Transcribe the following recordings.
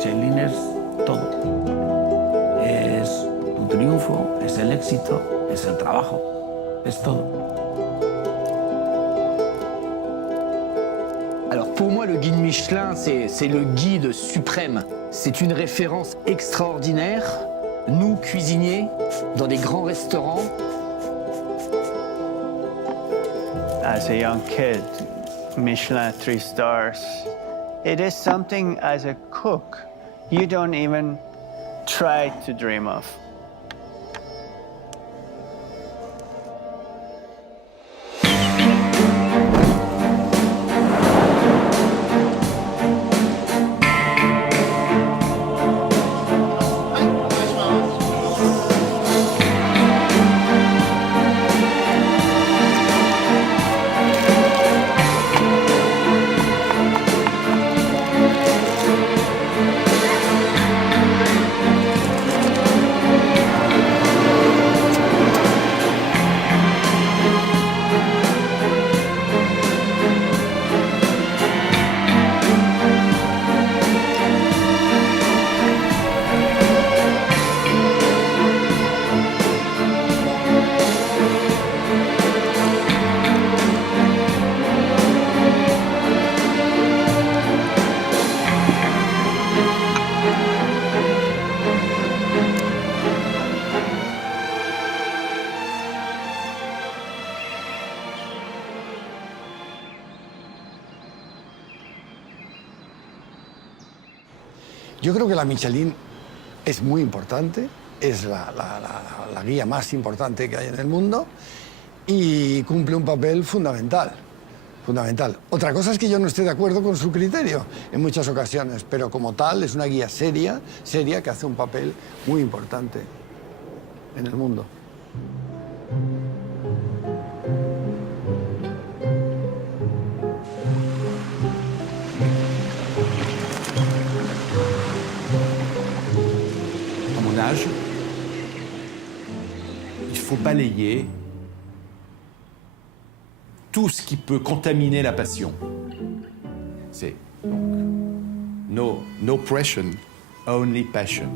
Michelin es todo. Es tu triunfo, es el éxito, es el trabajo, es todo. Alors pour moi, le guide Michelin, c'est le guide suprême. C'est une référence extraordinaire. Nous, cuisiniers, dans des grands restaurants. As a young kid, Michelin 3 stars. It is something as a cook you don't even try to dream of. Yo creo que la Michelin es muy importante, es la guía más importante que hay en el mundo y cumple un papel fundamental, fundamental. Otra cosa es que yo no esté de acuerdo con su criterio en muchas ocasiones, pero como tal es una guía seria, seria que hace un papel muy importante en el mundo. Il faut balayer tout ce qui peut contaminer la passion. C'est donc no pressure, only passion.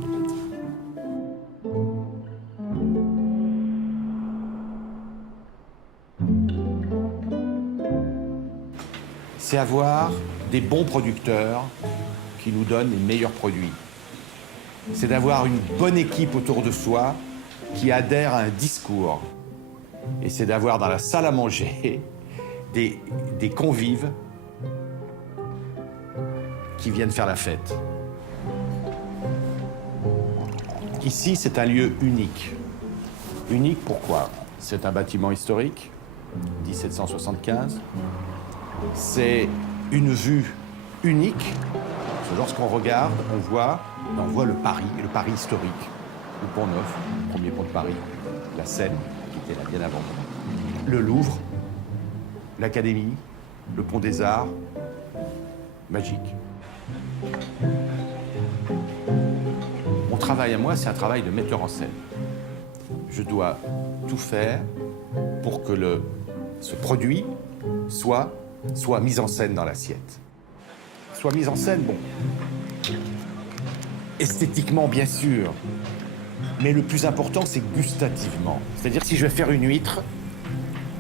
C'est avoir des bons producteurs qui nous donnent les meilleurs produits. C'est d'avoir une bonne équipe autour de soi qui adhère à un discours. Et c'est d'avoir dans la salle à manger des convives qui viennent faire la fête. Ici, c'est un lieu unique. Unique pourquoi? C'est un bâtiment historique, 1775. C'est une vue unique. Parce que lorsqu'on regarde, on voit le Paris historique, le Pont Neuf, le premier pont de Paris, la Seine, qui était là bien avant, le Louvre, l'Académie, le Pont des Arts, magique. Mon travail à moi, c'est un travail de metteur en scène. Je dois tout faire pour que ce produit soit mis en scène dans l'assiette. Soit mis en scène, bon, esthétiquement, bien sûr, mais le plus important, c'est gustativement. C'est-à-dire, si je vais faire une huître,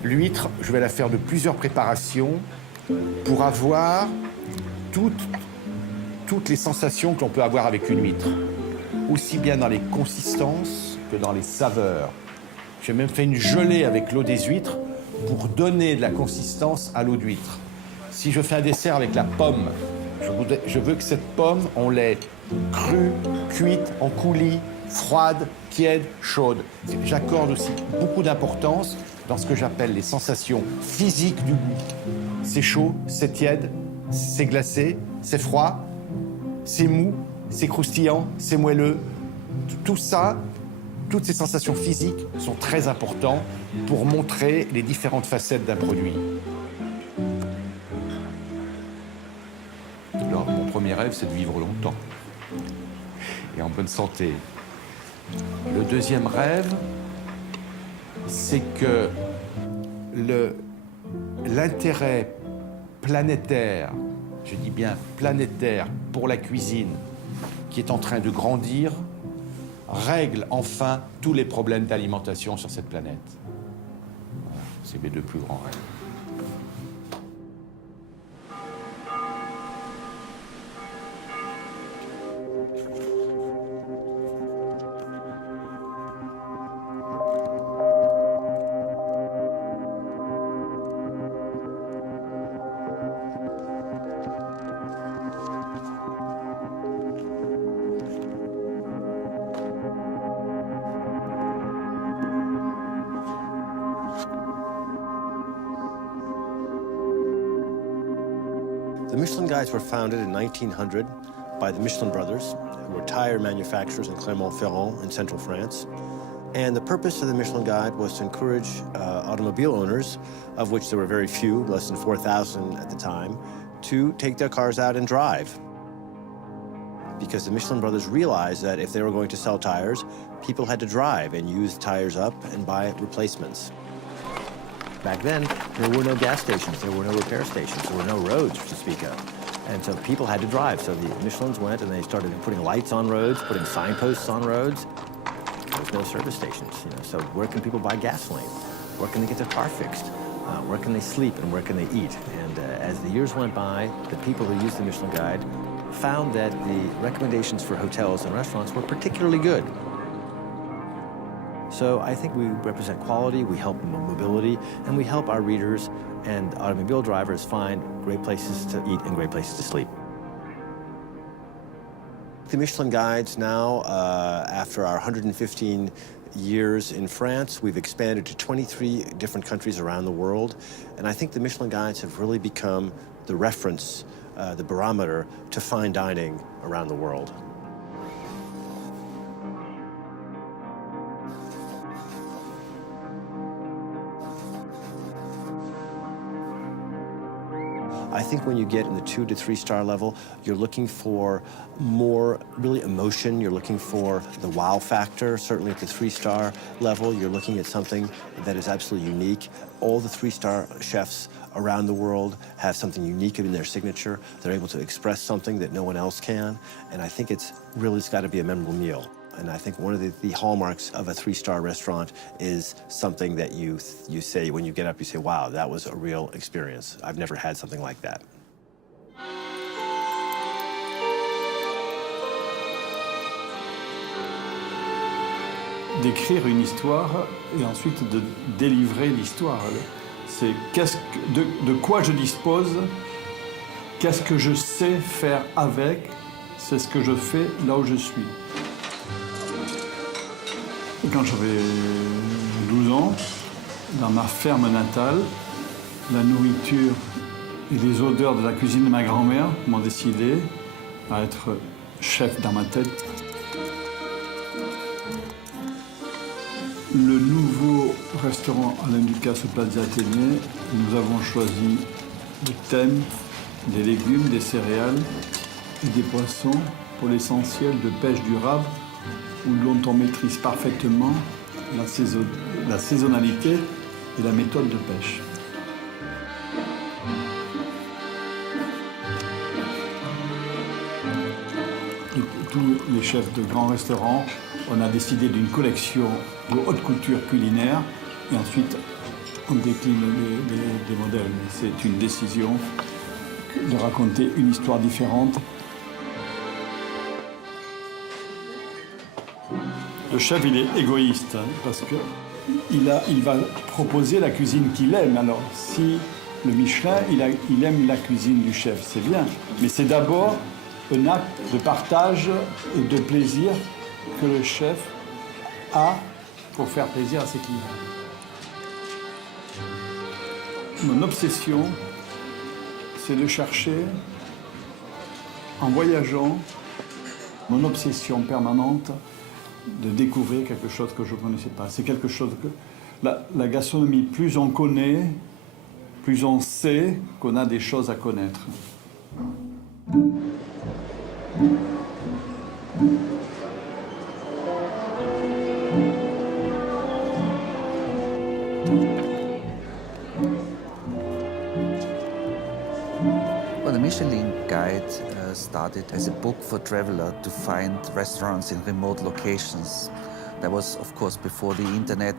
l'huître, je vais la faire de plusieurs préparations pour avoir toutes les sensations que l'on peut avoir avec une huître, aussi bien dans les consistances que dans les saveurs. J'ai même fait une gelée avec l'eau des huîtres pour donner de la consistance à l'eau d'huître. Si je fais un dessert avec la pomme, je veux que cette pomme, on l'ait crue, cuite, en coulis, froide, tiède, chaude. J'accorde aussi beaucoup d'importance dans ce que j'appelle les sensations physiques du goût. C'est chaud, c'est tiède, c'est glacé, c'est froid, c'est mou, c'est croustillant, c'est moelleux. Tout ça, toutes ces sensations physiques sont très importantes pour montrer les différentes facettes d'un produit. Alors, mon premier rêve, c'est de vivre longtemps et en bonne santé. Le deuxième rêve, c'est que l'intérêt planétaire, je dis bien planétaire, pour la cuisine qui est en train de grandir, règle enfin tous les problèmes d'alimentation sur cette planète. Voilà, c'est mes deux plus grands rêves. The Michelin Guides were founded in 1900 by the Michelin brothers, who were tire manufacturers in Clermont-Ferrand in central France. And the purpose of the Michelin Guide was to encourage automobile owners, of which there were very few, less than 4,000 at the time, to take their cars out and drive. Because the Michelin brothers realized that if they were going to sell tires, people had to drive and use the tires up and buy replacements. Back then, there were no gas stations, there were no repair stations, there were no roads to speak of. And so people had to drive. So the Michelins went and they started putting lights on roads, putting signposts on roads. There was no service stations, so where can people buy gasoline? Where can they get their car fixed? Where can they sleep and where can they eat? And as the years went by, the people who used the Michelin Guide found that the recommendations for hotels and restaurants were particularly good. So I think we represent quality, we help mobility, and we help our readers and automobile drivers find great places to eat and great places to sleep. The Michelin Guides now, after our 115 years in France, we've expanded to 23 different countries around the world, and I think the Michelin Guides have really become the reference, the barometer to fine dining around the world. I think when you get in the 2 to 3 star level, you're looking for more really emotion. You're looking for the wow factor. Certainly at the 3 star level, you're looking at something that is absolutely unique. All the 3 star chefs around the world have something unique in their signature. They're able to express something that no one else can. And I think it's got to be a memorable meal. And I think one of the hallmarks of a 3 star restaurant is something that you say, when you get up, you say, wow, that was a real experience. I've never had something like that. D'écrire une histoire et ensuite de délivrer l'histoire. C'est de quoi je dispose, qu'est-ce que je sais faire avec, c'est ce que je fais là où je suis. Quand j'avais 12 ans, dans ma ferme natale, la nourriture et les odeurs de la cuisine de ma grand-mère m'ont décidé à être chef dans ma tête. Le nouveau restaurant Alain Ducasse, place des Athénées, nous avons choisi le thème des légumes, des céréales et des poissons pour l'essentiel de pêche durable, dont on maîtrise parfaitement la saisonnalité et la méthode de pêche. Et tous les chefs de grands restaurants, on a décidé d'une collection de haute couture culinaire et ensuite on décline des modèles. C'est une décision de raconter une histoire différente. Le chef, il est égoïste, parce qu'il va proposer la cuisine qu'il aime. Alors, si le Michelin, il aime la cuisine du chef, c'est bien. Mais c'est d'abord un acte de partage et de plaisir que le chef a pour faire plaisir à ses clients. Mon obsession, c'est de chercher, en voyageant, mon obsession permanente, de découvrir quelque chose que je ne connaissais pas. C'est quelque chose que... La gastronomie, plus on connaît, plus on sait qu'on a des choses à connaître. Well, the Michelin Guide started as a book for traveler to find restaurants in remote locations. That was, of course, before the internet,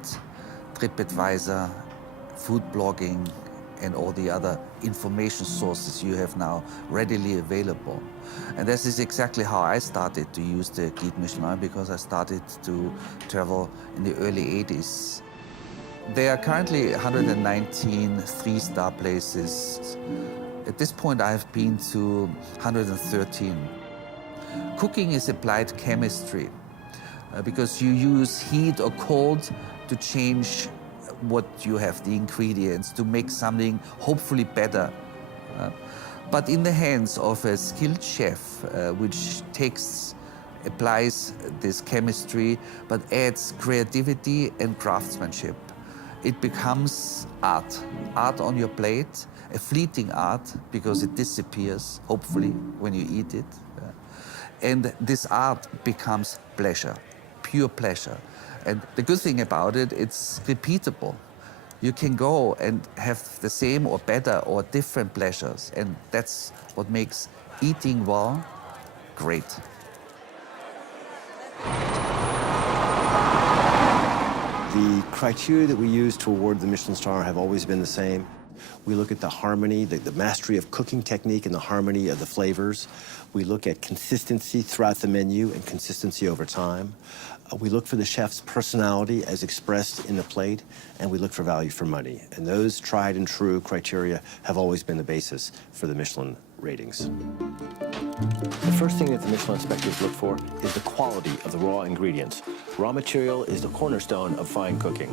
TripAdvisor, food blogging, and all the other information sources you have now readily available. And this is exactly how I started to use the Guide Michelin, because I started to travel in the early 80s. There are currently 119 three-star places. At this point, I have been to 113. Cooking is applied chemistry because you use heat or cold to change what you have, the ingredients, to make something hopefully better. But in the hands of a skilled chef, which applies this chemistry, but adds creativity and craftsmanship, it becomes art. Art on your plate, a fleeting art, because it disappears, hopefully, when you eat it. And this art becomes pleasure, pure pleasure. And the good thing about it, it's repeatable. You can go and have the same or better or different pleasures. And that's what makes eating well great. The criteria that we use to award the Michelin star have always been the same. We look at the harmony, the mastery of cooking technique and the harmony of the flavors. We look at consistency throughout the menu and consistency over time. We look for the chef's personality as expressed in the plate, and we look for value for money. And those tried and true criteria have always been the basis for the Michelin ratings. The first thing that the Michelin inspectors look for is the quality of the raw ingredients. Raw material is the cornerstone of fine cooking.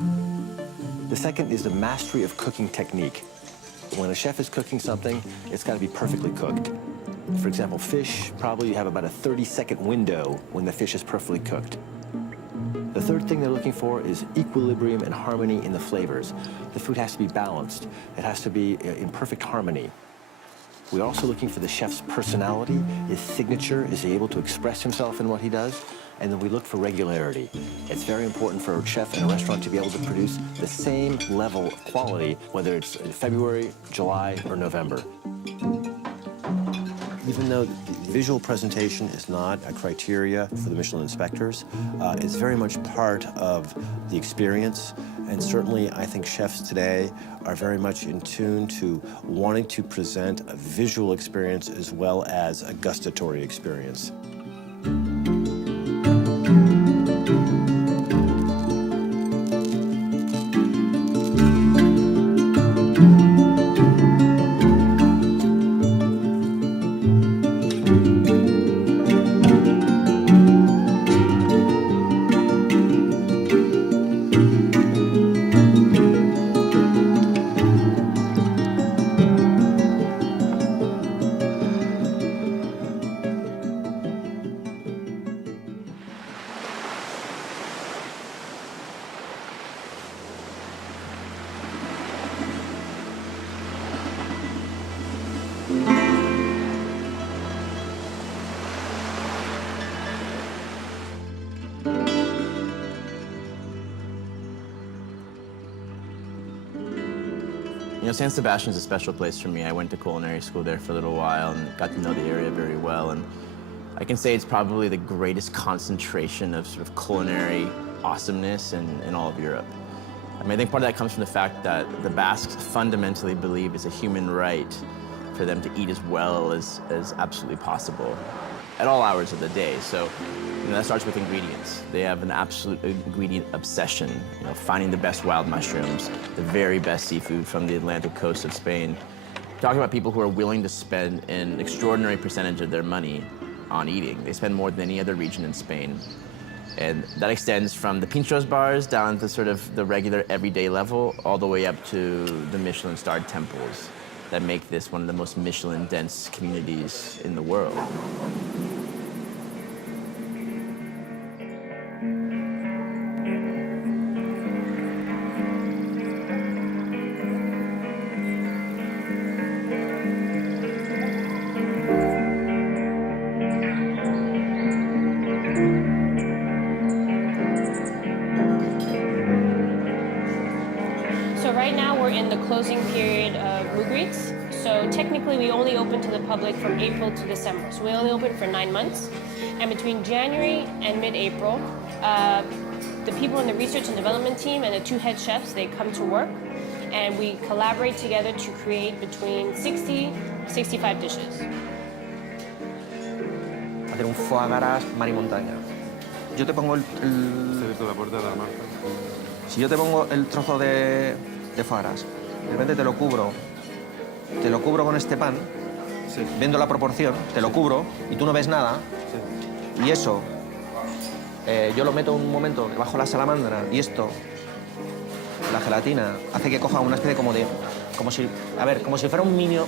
The second is the mastery of cooking technique. When a chef is cooking something, it's got to be perfectly cooked. For example, fish, probably you have about a 30-second window when the fish is perfectly cooked. The third thing they're looking for is equilibrium and harmony in the flavors. The food has to be balanced. It has to be in perfect harmony. We're also looking for the chef's personality, his signature. Is he able to express himself in what he does? And then we look for regularity. It's very important for a chef in a restaurant to be able to produce the same level of quality, whether it's February, July, or November. Even though the visual presentation is not a criteria for the Michelin inspectors, it's very much part of the experience. And certainly, I think chefs today are very much in tune to wanting to present a visual experience as well as a gustatory experience. You know, San Sebastian's a special place for me. I went to culinary school there for a little while and got to know the area very well. And I can say it's probably the greatest concentration of sort of culinary awesomeness in all of Europe. I mean, I think part of that comes from the fact that the Basques fundamentally believe it's a human right for them to eat as well as absolutely possible at all hours of the day. So, you know, that starts with ingredients. They have an absolute ingredient obsession, you know, finding the best wild mushrooms, the very best seafood from the Atlantic coast of Spain. Talking about people who are willing to spend an extraordinary percentage of their money on eating. They spend more than any other region in Spain. And that extends from the Pinchos bars down to sort of the regular everyday level, all the way up to the Michelin-starred temples that make this one of the most Michelin-dense communities in the world. So right now we're in the closing period of roux grites. So So technically we only open to the public from April to December. So we only open for 9 months. And between January and mid-April, the people in the research and development team and the 2 head chefs, they come to work and we collaborate together to create between 60, 65 dishes. Hacer un foie gras mar y montaña. Yo te pongo si yo te pongo el trozo de foie gras, de repente te lo cubro con este pan, viendo la proporción, te lo cubro y tú no ves nada, y eso yo lo meto un momento bajo la salamandra y esto, la gelatina, hace que coja una especie como si fuera un mini,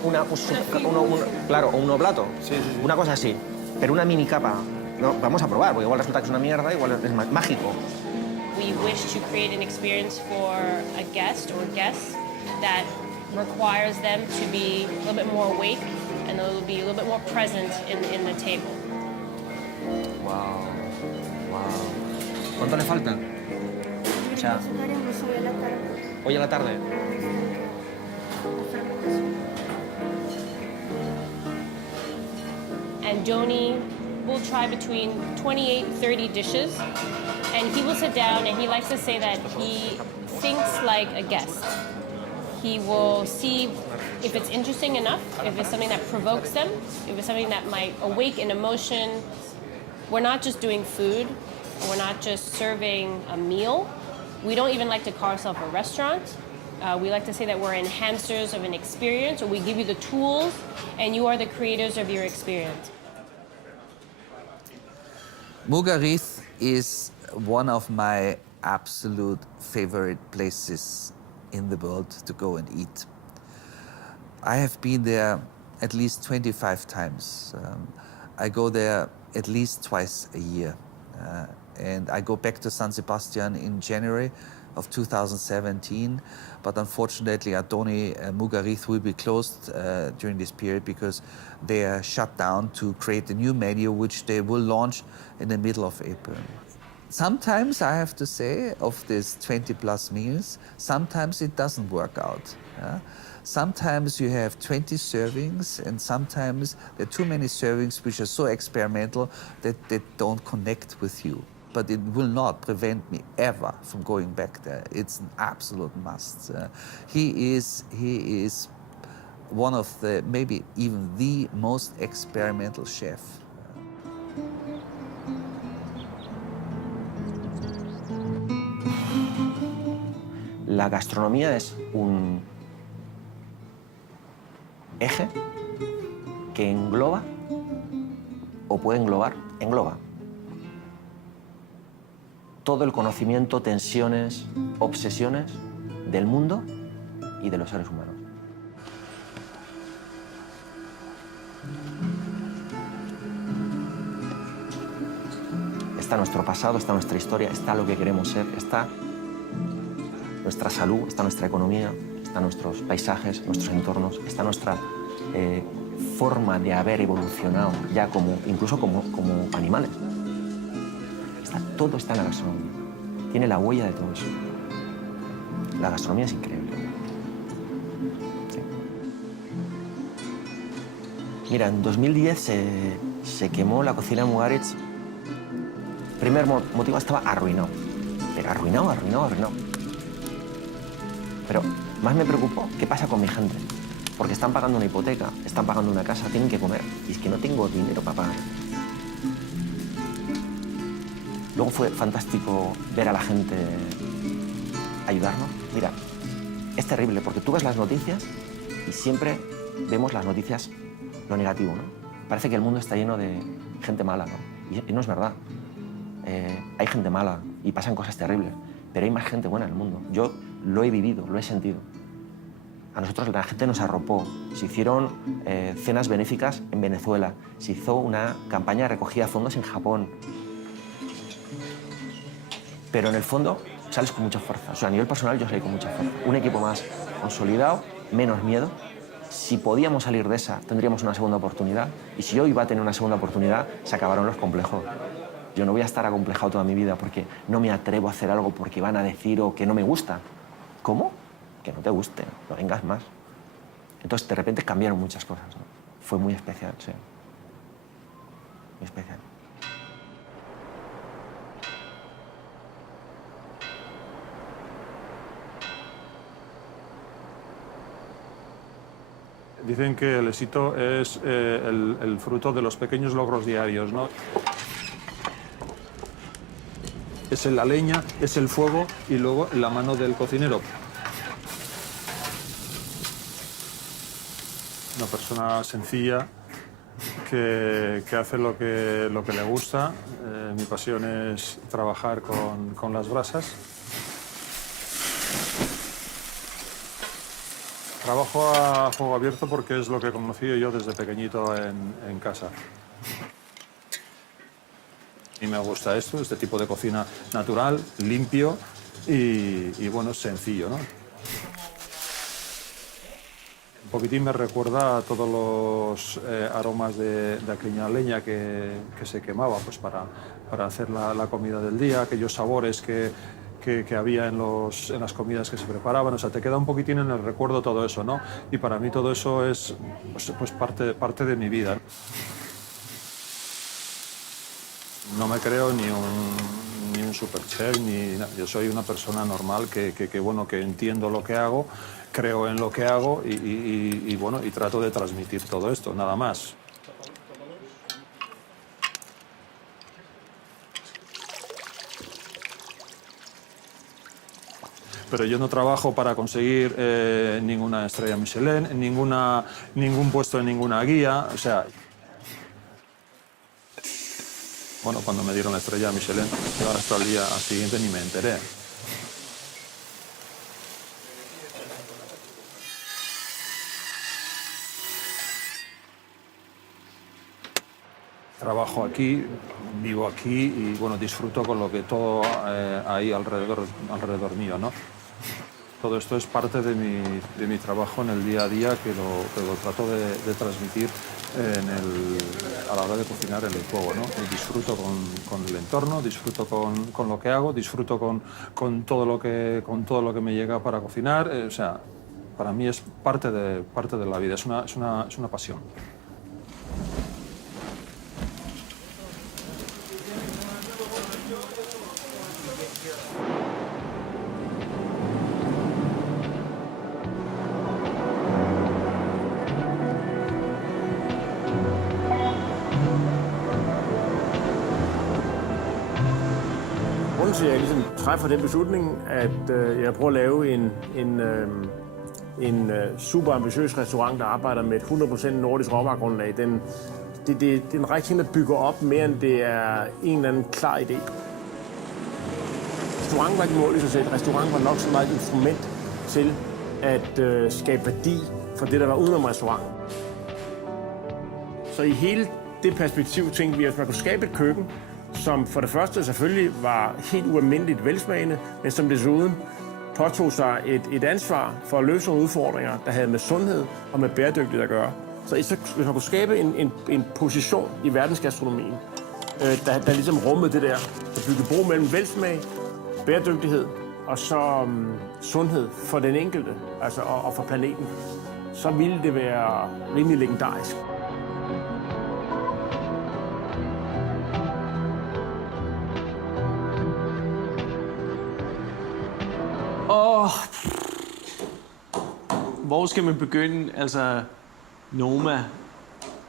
claro, o un oblato, una cosa así, pero una mini capa. No, vamos a probar, porque igual resulta que es una mierda, igual es mágico. We wish to create an experience for a guest or guests that requires them to be a little bit more awake and they'll be a little bit more present in the table. Wow. ¿Cuánto le falta? O sea, hoy a la tarde. And Joni will try between 28, 30 dishes, and he will sit down and he likes to say that he thinks like a guest. He will see if it's interesting enough, if it's something that provokes them, if it's something that might awake an emotion. We're not just doing food, we're not just serving a meal. We don't even like to call ourselves a restaurant. We like to say that we're enhancers of an experience, or we give you the tools, and you are the creators of your experience. Mugarithe is one of my absolute favorite places in the world to go and eat. I have been there at least 25 times. I go there at least twice a year. And I go back to San Sebastian in January of 2017, but unfortunately Adoni Mugarithe will be closed during this period because they are shut down to create a new menu which they will launch in the middle of April. Sometimes, I have to say, of these 20 plus meals, sometimes it doesn't work out. Sometimes you have 20 servings, and sometimes there are too many servings which are so experimental that they don't connect with you. But it will not prevent me ever from going back there. It's an absolute must. He is one of the, maybe even the most experimental chef. La gastronomía es un eje que engloba o puede engloba todo el conocimiento, tensiones, obsesiones del mundo y de los seres humanos. Está nuestro pasado, está nuestra historia, está lo que queremos ser, está nuestra salud, está nuestra economía, están nuestros paisajes, nuestros entornos, está nuestra forma de haber evolucionado ya incluso como animales. Todo está en la gastronomía. Tiene la huella de todo eso. La gastronomía es increíble. Sí. Mira, en 2010 se quemó la cocina de Mugarithe. El primer motivo, estaba arruinado. Pero arruinado. Pero más me preocupó qué pasa con mi gente. Porque están pagando una hipoteca, están pagando una casa, tienen que comer. Y es que no tengo dinero para pagar. Luego fue fantástico ver a la gente ayudarnos. Mira, es terrible porque tú ves las noticias y siempre vemos las noticias, lo negativo, ¿no? Parece que el mundo está lleno de gente mala, ¿no? Y no es verdad. Hay gente mala y pasan cosas terribles, pero hay más gente buena en el mundo. Yo lo he vivido, lo he sentido. A nosotros la gente nos arropó. Se hicieron cenas benéficas en Venezuela. Se hizo una campaña de recogida de fondos en Japón. Pero en el fondo sales con mucha fuerza. O sea, a nivel personal yo salí con mucha fuerza. Un equipo más consolidado, menos miedo. Si podíamos salir de esa, tendríamos una segunda oportunidad. Y si yo iba a tener una segunda oportunidad, se acabaron los complejos. Yo no voy a estar acomplejado toda mi vida porque no me atrevo a hacer algo porque van a decir o que no me gusta. ¿Cómo? Que no te guste, no vengas más. Entonces, de repente cambiaron muchas cosas, ¿no? Fue muy especial, sí. Muy especial. Dicen que el éxito es el fruto de los pequeños logros diarios, ¿no? Es la leña, es el fuego y luego la mano del cocinero. Una persona sencilla que hace lo que le gusta. Mi pasión es trabajar con las brasas. Trabajo a fuego abierto porque es lo que he conocido yo desde pequeñito en casa. Y me gusta esto, este tipo de cocina natural, limpio y bueno, sencillo, ¿no? Un poquitín me recuerda a todos los aromas de aquella leña que se quemaba pues para hacer la comida del día, aquellos sabores que había en las comidas que se preparaban. O sea, te queda un poquitín en el recuerdo todo eso, ¿no? Y para mí todo eso es pues parte de mi vida. No me creo ni un superchef, ni nada. Yo soy una persona normal que entiendo lo que hago, creo en lo que hago y trato de transmitir todo esto, nada más. Pero yo no trabajo para conseguir ninguna estrella Michelin, ningún puesto en ninguna guía, o sea... Bueno, cuando me dieron la estrella Michelin, yo hasta el día siguiente ni me enteré. Trabajo aquí, vivo aquí y bueno, disfruto con lo que todo hay alrededor mío, ¿no? Todo esto es parte de mi trabajo en el día a día que lo trato de transmitir a la hora de cocinar en el fuego, ¿no? Y disfruto con el entorno, disfruto con lo que hago, disfruto con todo lo que me llega para cocinar. O sea, para mí es parte de la vida, es una pasión. Grunden til, at jeg ligesom træffer den beslutning, at jeg prøver at lave en super ambitiøs restaurant, der arbejder med et 100% nordisk råvaregrundlag. Det er en række ting, der bygger op mere, end det er en eller anden klar idé. Restauranten var ikke mål i sig selv. Restauranten var nok så meget et instrument til at skabe værdi for det, der var udenom restauranten. Så i hele det perspektiv tænkte vi, at man kunne skabe et køkken, som for det første selvfølgelig var helt ualmindeligt velsmagende, men som desuden påtog sig et ansvar for at løse nogle udfordringer, der havde med sundhed og med bæredygtighed at gøre. Så hvis man kunne skabe en position i verdensgastronomien, der ligesom rummede det der, at bygge bro mellem velsmag, bæredygtighed og så sundhed for den enkelte, altså og for planeten, så ville det være rimelig legendarisk. Hvor skal man begynde? Altså, Noma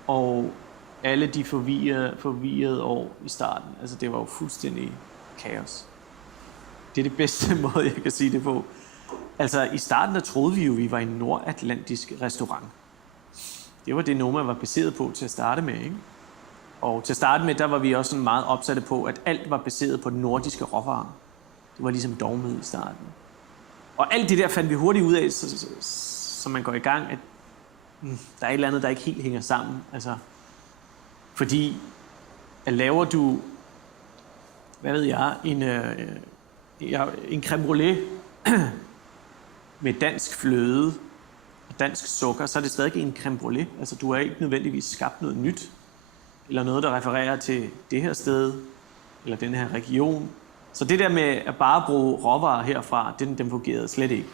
og alle de forvirrede år i starten. Altså, det var jo fuldstændig kaos. Det er det bedste måde, jeg kan sige det på. Altså, i starten der troede vi jo, vi var en nordatlantisk restaurant. Det var det, Noma var baseret på til at starte med, ikke? Og til at starte med, der var vi også sådan meget opsatte på, at alt var baseret på den nordiske råvarer. Det var ligesom dogmet i starten. Og alt det der fandt vi hurtigt ud af, så man går i gang, at der er et eller andet, der ikke helt hænger sammen. Altså, fordi at laver du, hvad ved jeg, en crème brûlée med dansk fløde og dansk sukker, så er det stadig en crème brûlée. Altså, du har ikke nødvendigvis skabt noget nyt, eller noget, der refererer til det her sted, eller den her region. Så det der med at bare bruge råvarer herfra, den fungerede slet ikke.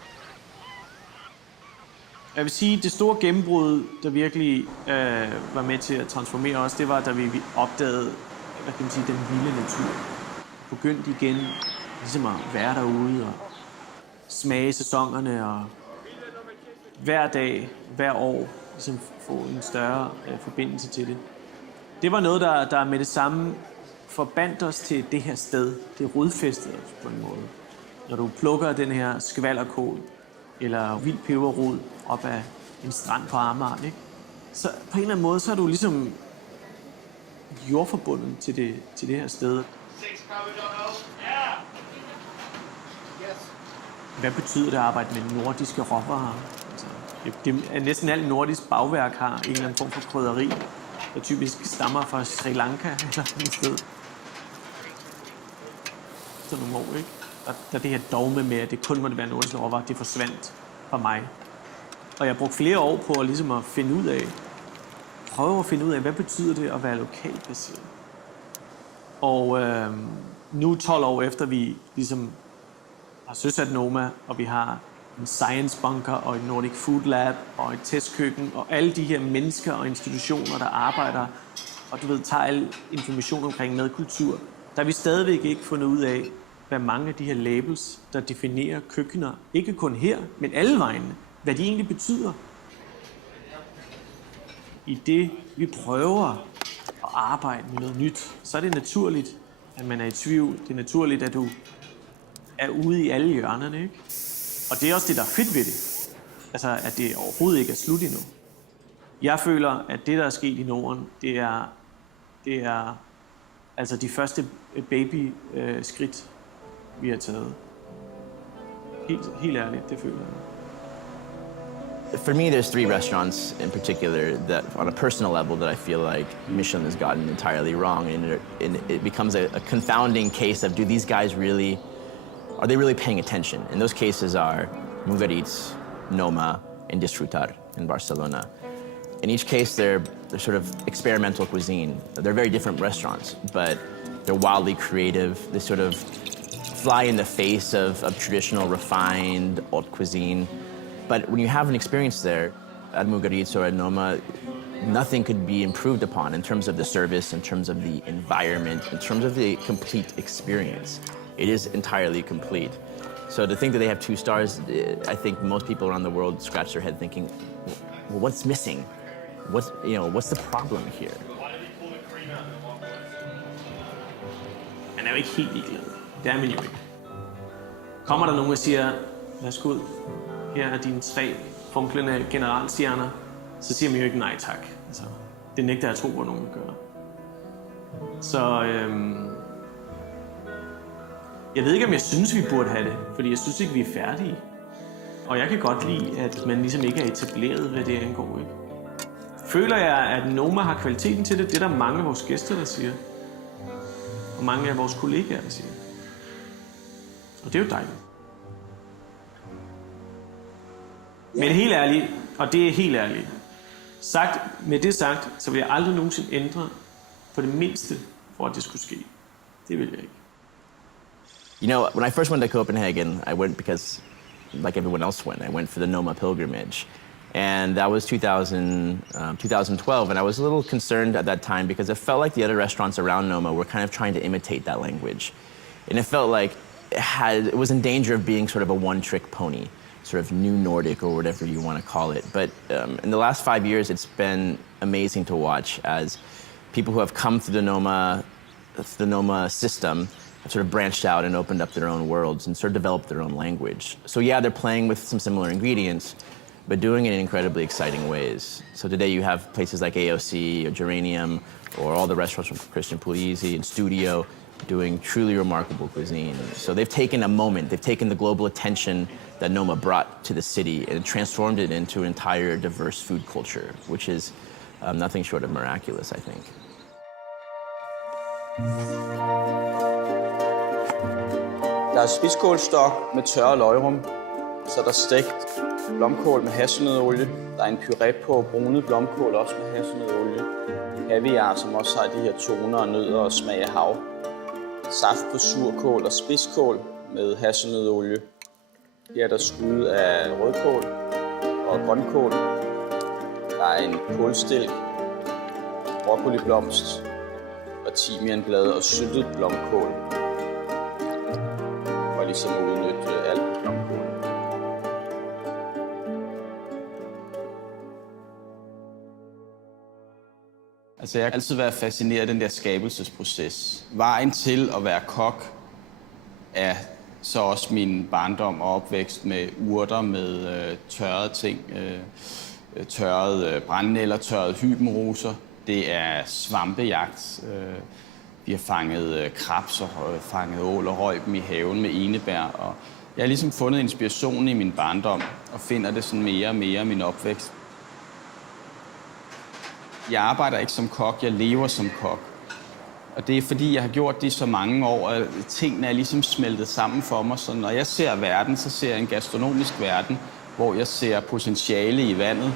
Jeg vil sige, at det store gennembrud, der virkelig var med til at transformere os, det var, da vi opdagede, hvad kan man sige, den vilde natur. Begyndte igen ligesom at være derude og smage sæsonerne og hver dag, hver år ligesom få en større forbindelse til det. Det var noget, der med det samme forbandt os til det her sted. Det rodfæstede os på en måde. Når du plukker den her skvalderkål eller vild peberrod op af en strand på Amager, ikke? Så på en eller anden måde, så er du ligesom jordforbundet til det her sted. Hvad betyder det at arbejde med nordiske råvarer? Altså, det er næsten alt nordisk bagværk har en eller anden form for krydderi, der typisk stammer fra Sri Lanka eller et sted. Så nogle år, ikke? Der det her dogme med, at det kun måtte være nordiske råvarer, det forsvandt fra mig. Og jeg brugte flere år på ligesom at prøve at finde ud af, hvad betyder det at være lokalt baseret. Og nu 12 år efter vi ligesom har søsat Noma, og vi har en science bunker og et Nordic Food Lab og et testkøkken og alle de her mennesker og institutioner, der arbejder og du ved, tager al information omkring madkultur, der har vi stadigvæk ikke fundet ud af, hvad mange af de her labels, der definerer køkkener, ikke kun her, men alle vegne, hvad de egentlig betyder. I det, vi prøver at arbejde med noget nyt, så er det naturligt, at man er i tvivl. Det er naturligt, at du er ude i alle hjørnerne, ikke? Og det er også det, der er fedt ved det. Altså, at det overhovedet ikke er slut endnu. Jeg føler, at det, der er sket i Norden, det er altså de første baby-skridt, vi har taget. Helt ærligt, det føler jeg. For me, there's 3 restaurants in particular that, on a personal level, that I feel like Michelin has gotten entirely wrong, and it becomes a confounding case of, do these guys really, are they really paying attention? And those cases are Mugaritz, Noma, and Disfrutar in Barcelona. In each case, they're sort of experimental cuisine. They're very different restaurants, but they're wildly creative. They sort of fly in the face of traditional, refined, haute cuisine. But when you have an experience there, at Mugaritz or at Noma, nothing could be improved upon in terms of the service, in terms of the environment, in terms of the complete experience. It is entirely complete. So to think that they have 2 stars, I think most people around the world scratch their head thinking, well, what's missing? What's the problem here? Man er jo ikke helt ligeglad. Det er man jo ikke. Kommer der nogen og siger, værsgo ud, her er dine 3 funklende generalstjerner, så siger man jo ikke nej tak. Altså, det nægter jeg at tro, hvor nogen vil gøre. Så jeg ved ikke, om jeg synes, vi burde have det, fordi jeg synes ikke, vi er færdige. Og jeg kan godt lide, at man ligesom ikke er etableret, hvad det angår, ikke? Føler jeg, at Noma har kvaliteten til det? Det er der mange af vores gæster, der siger. Og mange af vores kollegaer, der siger. Og det er jo dejligt. Men helt ærligt, og det er helt ærligt, med det sagt, så vil jeg aldrig nogensinde ændre på det mindste, for at det skulle ske. Det vil jeg ikke. You know, when I first went to Copenhagen, I went because, like everyone else went, I went for the Noma pilgrimage. And that was 2012, and I was a little concerned at that time because it felt like the other restaurants around Noma were kind of trying to imitate that language. And it felt like it was in danger of being sort of a one-trick pony, sort of new Nordic or whatever you want to call it. But in the last 5 years, it's been amazing to watch as people who have come through the Noma system have sort of branched out and opened up their own worlds and sort of developed their own language. So yeah, they're playing with some similar ingredients, but doing it in incredibly exciting ways. So today you have places like AOC or Geranium or all the restaurants from Christian Pugliese and Studio doing truly remarkable cuisine. So they've taken a moment, they've taken the global attention that Noma brought to the city and transformed it into an entire diverse food culture, which is nothing short of miraculous, I think. Der er spidskålstok med tørret løgrum, så der er stegt blomkål med hasselnøddeolie. Der er en puré på brunet blomkål, også med hasselnøddeolie. Kaviar, som også har de her toner og nødder og smag af hav. Saft på surkål og spidskål med hasselnøddeolie. Her er der skud af rødkål og grønkål. Der er en kålstilk, broccoliblomst og timianblad og syltet blomkål. For ligesom at udnytte alt blomkål. Altså, jeg har altid været fascineret af den der skabelsesproces. Vejen til at være kok er så også min barndom og opvækst med urter, med tørrede ting, tørrede brændenælder, tørrede hybenroser. Det er svampejagt. Vi har fanget krebs og fanget ål og røg dem i haven med enebær. Og jeg har ligesom fundet inspirationen i min barndom og finder det sådan mere og mere i min opvækst. Jeg arbejder ikke som kok, jeg lever som kok. Og det er fordi, jeg har gjort det i så mange år, at tingene er ligesom smeltet sammen for mig. Så når jeg ser verden, så ser jeg en gastronomisk verden, hvor jeg ser potentiale i vandet.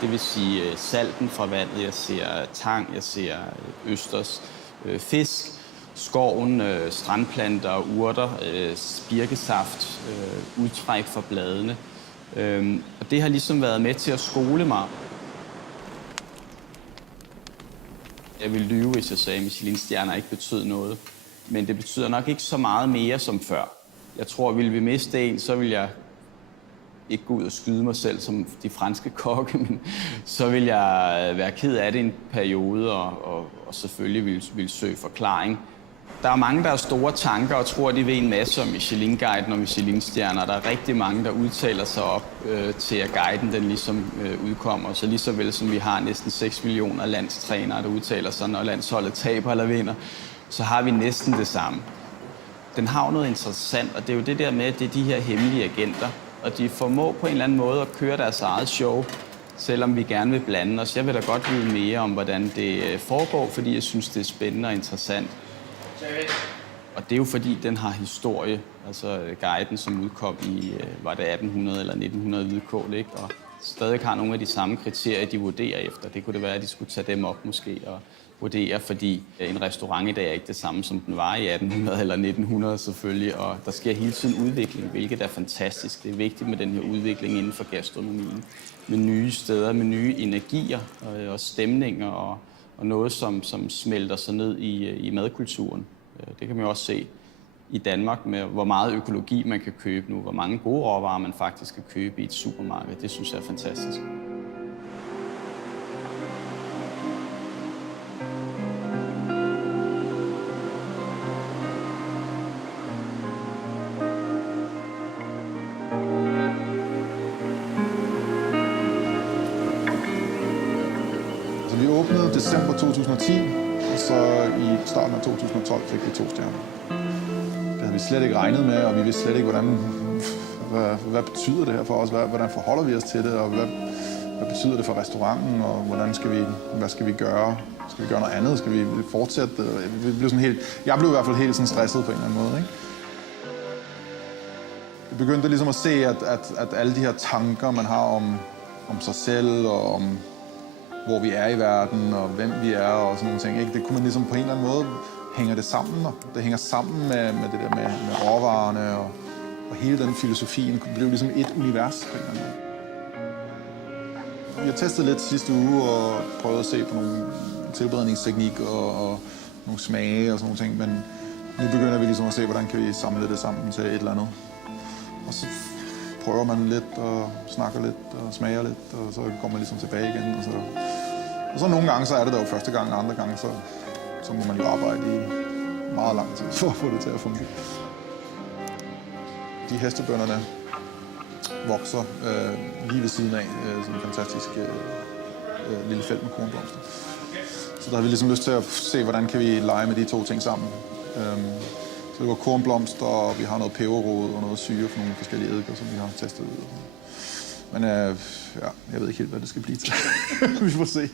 Det vil sige salten fra vandet, jeg ser tang, jeg ser østers, fisk, skoven, strandplanter, urter, birkesaft, udtræk fra bladene. Og det har ligesom været med til at skole mig. Jeg ville lyve, hvis jeg sagde, at Michelin-stjerner ikke betød noget. Men det betyder nok ikke så meget mere som før. Jeg tror, at ville vi miste en, så ville jeg ikke gå ud og skyde mig selv som de franske kokke, men så ville jeg være ked af det en periode og selvfølgelig ville søge forklaring. Der er mange, der har store tanker og tror, at de ved en masse om Michelin-guiden og Michelin-stjerner. Der er rigtig mange, der udtaler sig op til, at guiden den ligesom udkommer. Så lige så vel som vi har næsten 6 millioner landstrænere, der udtaler sig, når landsholdet taber eller vinder, så har vi næsten det samme. Den har jo noget interessant, og det er jo det der med, at det er de her hemmelige agenter. Og de formår på en eller anden måde at køre deres eget show, selvom vi gerne vil blande os. Jeg vil da godt vide mere om, hvordan det foregår, fordi jeg synes, det er spændende og interessant. Og det er jo fordi, den har historie. Altså guiden, som udkom i, var det 1800 eller 1900 hvidkål, ikke? Og stadig har nogle af de samme kriterier, de vurderer efter. Det kunne det være, at de skulle tage dem op måske og vurdere, fordi en restaurant i dag er ikke det samme, som den var i 1800 eller 1900 selvfølgelig. Og der sker hele tiden udvikling, hvilket er fantastisk. Det er vigtigt med den her udvikling inden for gastronomien. Med nye steder, med nye energier og stemninger og noget, som smelter sig ned i madkulturen. Det kan man jo også se i Danmark med, hvor meget økologi man kan købe nu, hvor mange gode råvarer man faktisk kan købe i et supermarked. Det synes jeg er fantastisk. Vi åbnede december 2010, og så i starten af 2012 fik vi 2 stjerner. Det havde vi slet ikke regnet med, og vi vidste slet ikke, hvad betyder det her for os, hvordan forholder vi os til det, og hvad betyder det for restauranten, og hvad skal vi gøre? Skal vi gøre noget andet? Skal vi fortsætte? Jeg blev i hvert fald helt sådan stresset på en eller anden måde, ikke? Jeg begyndte ligesom at se, at alle de her tanker, man har om sig selv, og om hvor vi er i verden, og hvem vi er, og sådan nogle ting, ikke? Det kunne man ligesom på en eller anden måde hænger det sammen, og det hænger sammen med det der med råvarerne, og hele den filosofien blev ligesom et univers på en eller anden måde. Vi har testet lidt sidste uge, og prøvet at se på nogle tilberedningsteknik, og nogle smage og sådan nogle ting, men nu begynder vi ligesom at se, hvordan kan vi samle det sammen til et eller andet. Og så prøver man lidt, og snakker lidt, og smager lidt, og så går man ligesom tilbage igen. Og så nogle gange, så er det der jo første gang, og andre gange, så må man jo arbejde i meget lang tid for at få det til at fungere. De hestebønderne vokser lige ved siden af sådan en fantastisk lille felt med kornblomster. Så der har vi ligesom lyst til at se, hvordan kan vi lege med de 2 ting sammen. Så det var kornblomster, og vi har noget peberrod og noget syre for nogle forskellige eddike, som vi har testet ud. Men ja, jeg ved ikke helt, hvad det skal blive til. Vi får se.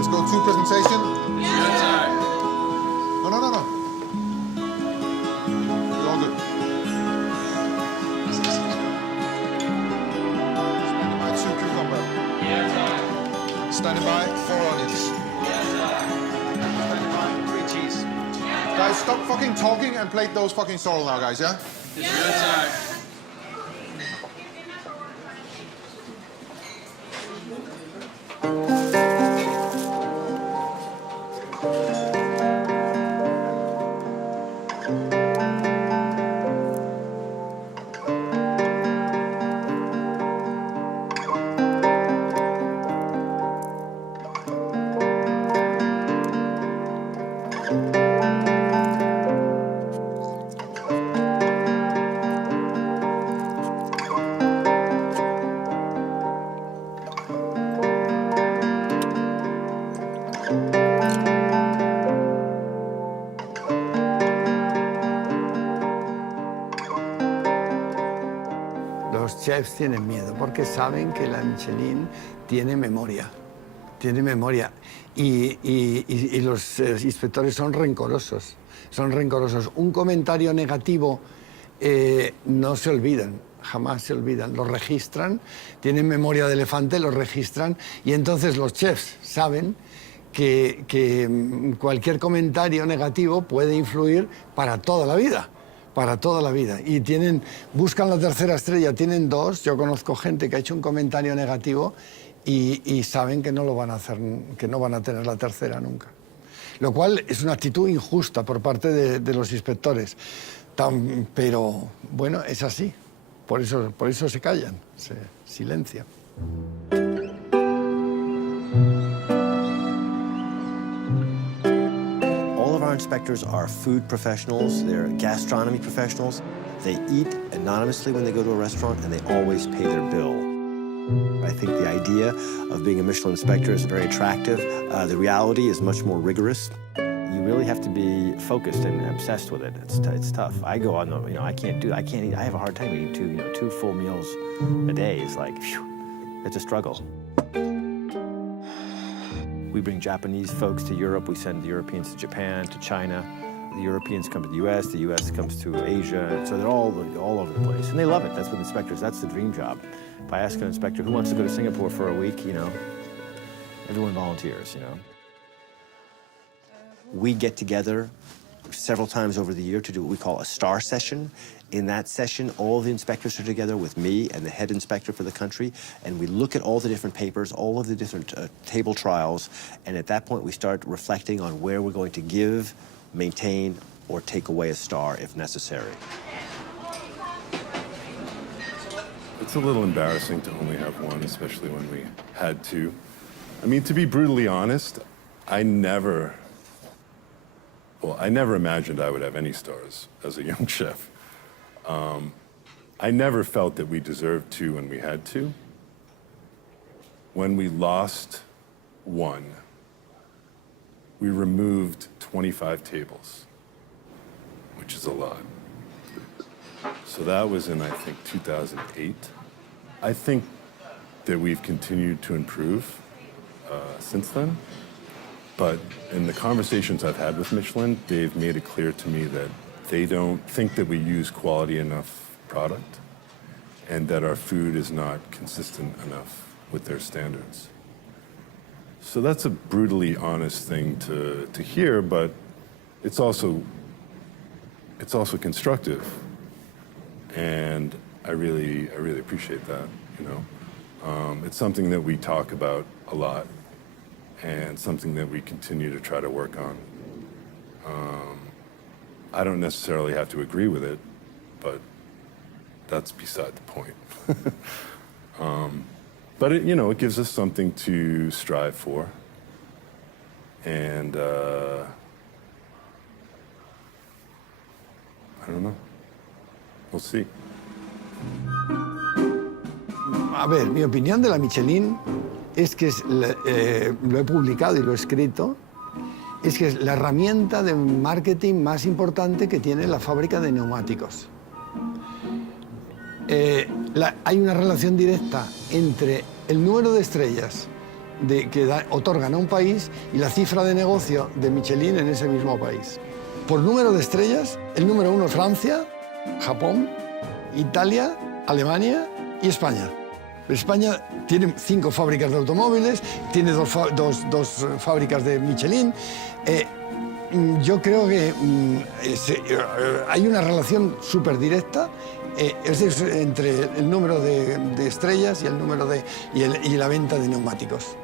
Let's go to presentation. fucking talking and plate those fucking sorrel now, guys, yeah? Los chefs tienen miedo porque saben que la Michelin tiene memoria. Tiene memoria. Y los inspectores son rencorosos. Son rencorosos. Un comentario negativo no se olvidan, jamás se olvidan. Lo registran, tienen memoria de elefante, lo registran. Y entonces los chefs saben que cualquier comentario negativo puede influir para toda la vida. Para toda la vida. Y buscan la tercera estrella, tienen 2. Yo conozco gente que ha hecho un comentario negativo y saben que no lo van a hacer, que no van a tener la tercera nunca. Lo cual es una actitud injusta por parte de los inspectores. Pero bueno, es así. Por eso se callan, se silencian. Our inspectors are food professionals, they're gastronomy professionals. They eat anonymously when they go to a restaurant and they always pay their bill. I think the idea of being a Michelin inspector is very attractive. The reality is much more rigorous. You really have to be focused and obsessed with it. It's tough. I go on the, I can't eat. I have a hard time eating two full meals a day. It's like, phew, it's a struggle. We bring Japanese folks to Europe. We send the Europeans to Japan, to China. The Europeans come to the US comes to Asia. So they're all over the place. And they love it. That's what inspectors, that's the dream job. If I ask an inspector who wants to go to Singapore for a week, everyone volunteers, We get together several times over the year to do what we call a star session. In that session, all the inspectors are together with me and the head inspector for the country, and we look at all the different papers, all of the different table trials, and at that point we start reflecting on where we're going to give, maintain, or take away a star if necessary. It's a little embarrassing to only have one, especially when we had two. I mean, to be brutally honest, I never imagined I would have any stars as a young chef. I never felt that we deserved two when we had two. When we lost one, we removed 25 tables, which is a lot. So that was in, I think, 2008. I think that we've continued to improve since then. But in the conversations I've had with Michelin, they've made it clear to me that they don't think that we use quality enough product and that our food is not consistent enough with their standards. So that's a brutally honest thing to hear, but it's also constructive. And I really appreciate that, It's something that we talk about a lot and something that we continue to try to work on. I don't necessarily have to agree with it, but that's beside the point. But it gives us something to strive for. And I don't know. We'll see. A ver, mi opinión de la Michelin es que lo he publicado y lo he escrito, es que es la herramienta de marketing más importante que tiene la fábrica de neumáticos. Hay una relación directa entre el número de estrellas que otorgan a un país y la cifra de negocio de Michelin en ese mismo país. Por número de estrellas, el número 1 es Francia, Japón, Italia, Alemania y España. España tiene 5 fábricas de automóviles, tiene dos fábricas de Michelin. yo creo que hay una relación súper directa entre el número de estrellas y el número y la venta de neumáticos.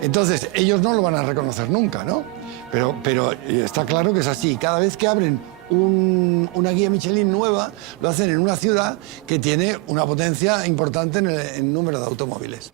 Entonces, ellos no lo van a reconocer nunca, ¿no? Pero está claro que es así. Cada vez que abren una guía Michelin nueva, lo hacen en una ciudad que tiene una potencia importante en el número de automóviles.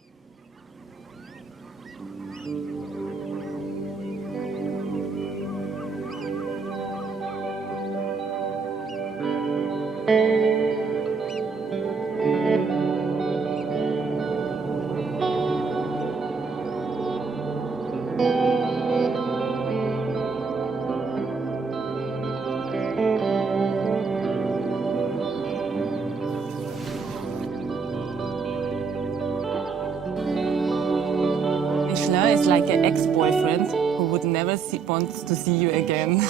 Michelin is like an ex-boyfriend who would never want to see you again.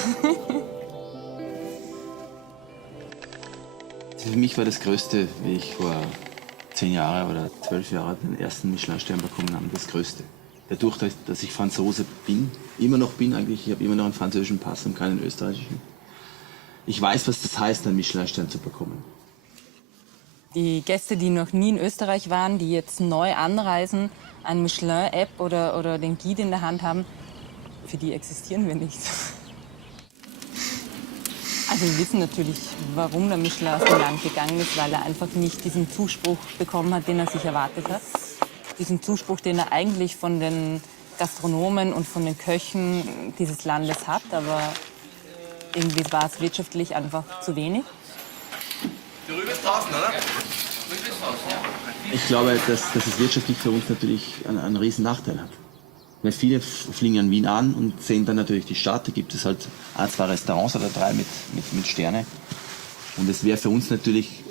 Für mich war das Größte, wie ich vor 10 Jahren oder 12 Jahren den ersten Michelin-Stern bekommen habe, das Größte. Dadurch, dass ich Franzose bin, immer noch bin eigentlich, ich habe immer noch einen französischen Pass und keinen österreichischen. Ich weiß, was das heißt, einen Michelin-Stern zu bekommen. Die Gäste, die noch nie in Österreich waren, die jetzt neu anreisen, eine Michelin-App oder den Guide in der Hand haben, für die existieren wir nicht. Also wir wissen natürlich, warum der Michelin aus dem Land gegangen ist, weil er einfach nicht diesen Zuspruch bekommen hat, den er sich erwartet hat. Diesen Zuspruch, den er eigentlich von den Gastronomen und von den Köchen dieses Landes hat, aber irgendwie war es wirtschaftlich einfach zu wenig. Die Rübe ist draußen, oder? Ich glaube, dass es wirtschaftlich für uns natürlich einen riesen Nachteil hat. Weil viele fliegen in Wien an und sehen dann natürlich die Stadt. Da gibt es halt 1, 2 Restaurants oder 3 mit Sterne. Und es wäre für uns natürlich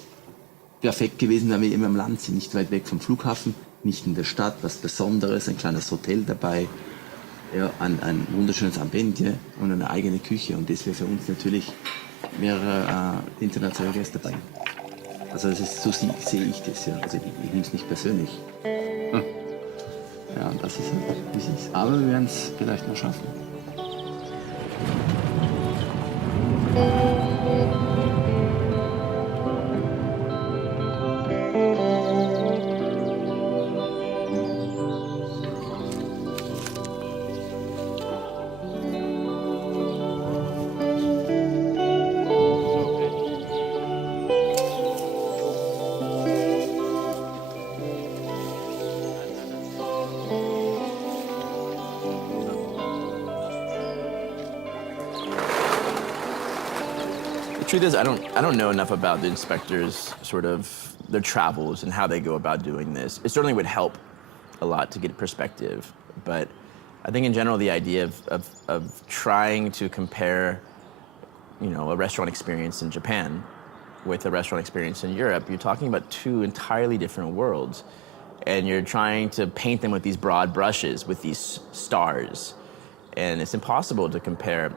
perfekt gewesen, wenn wir immer im Land sind, nicht weit weg vom Flughafen, nicht in der Stadt, was Besonderes, ein kleines Hotel dabei, ja, ein wunderschönes Ambiente und eine eigene Küche. Und das wäre für uns natürlich mehrere internationale Gäste dabei. Also das ist, so sehe ich das, ja. Also ich nehme es nicht persönlich. Ja, das ist halt, wie es ist. Aber wir werden es vielleicht noch schaffen. The truth is, I don't know enough about the inspectors, sort of their travels and how they go about doing this. It certainly would help a lot to get perspective, but I think in general the idea of trying to compare, you know, a restaurant experience in Japan with a restaurant experience in Europe, you're talking about 2 entirely different worlds, and you're trying to paint them with these broad brushes, with these stars, and it's impossible to compare.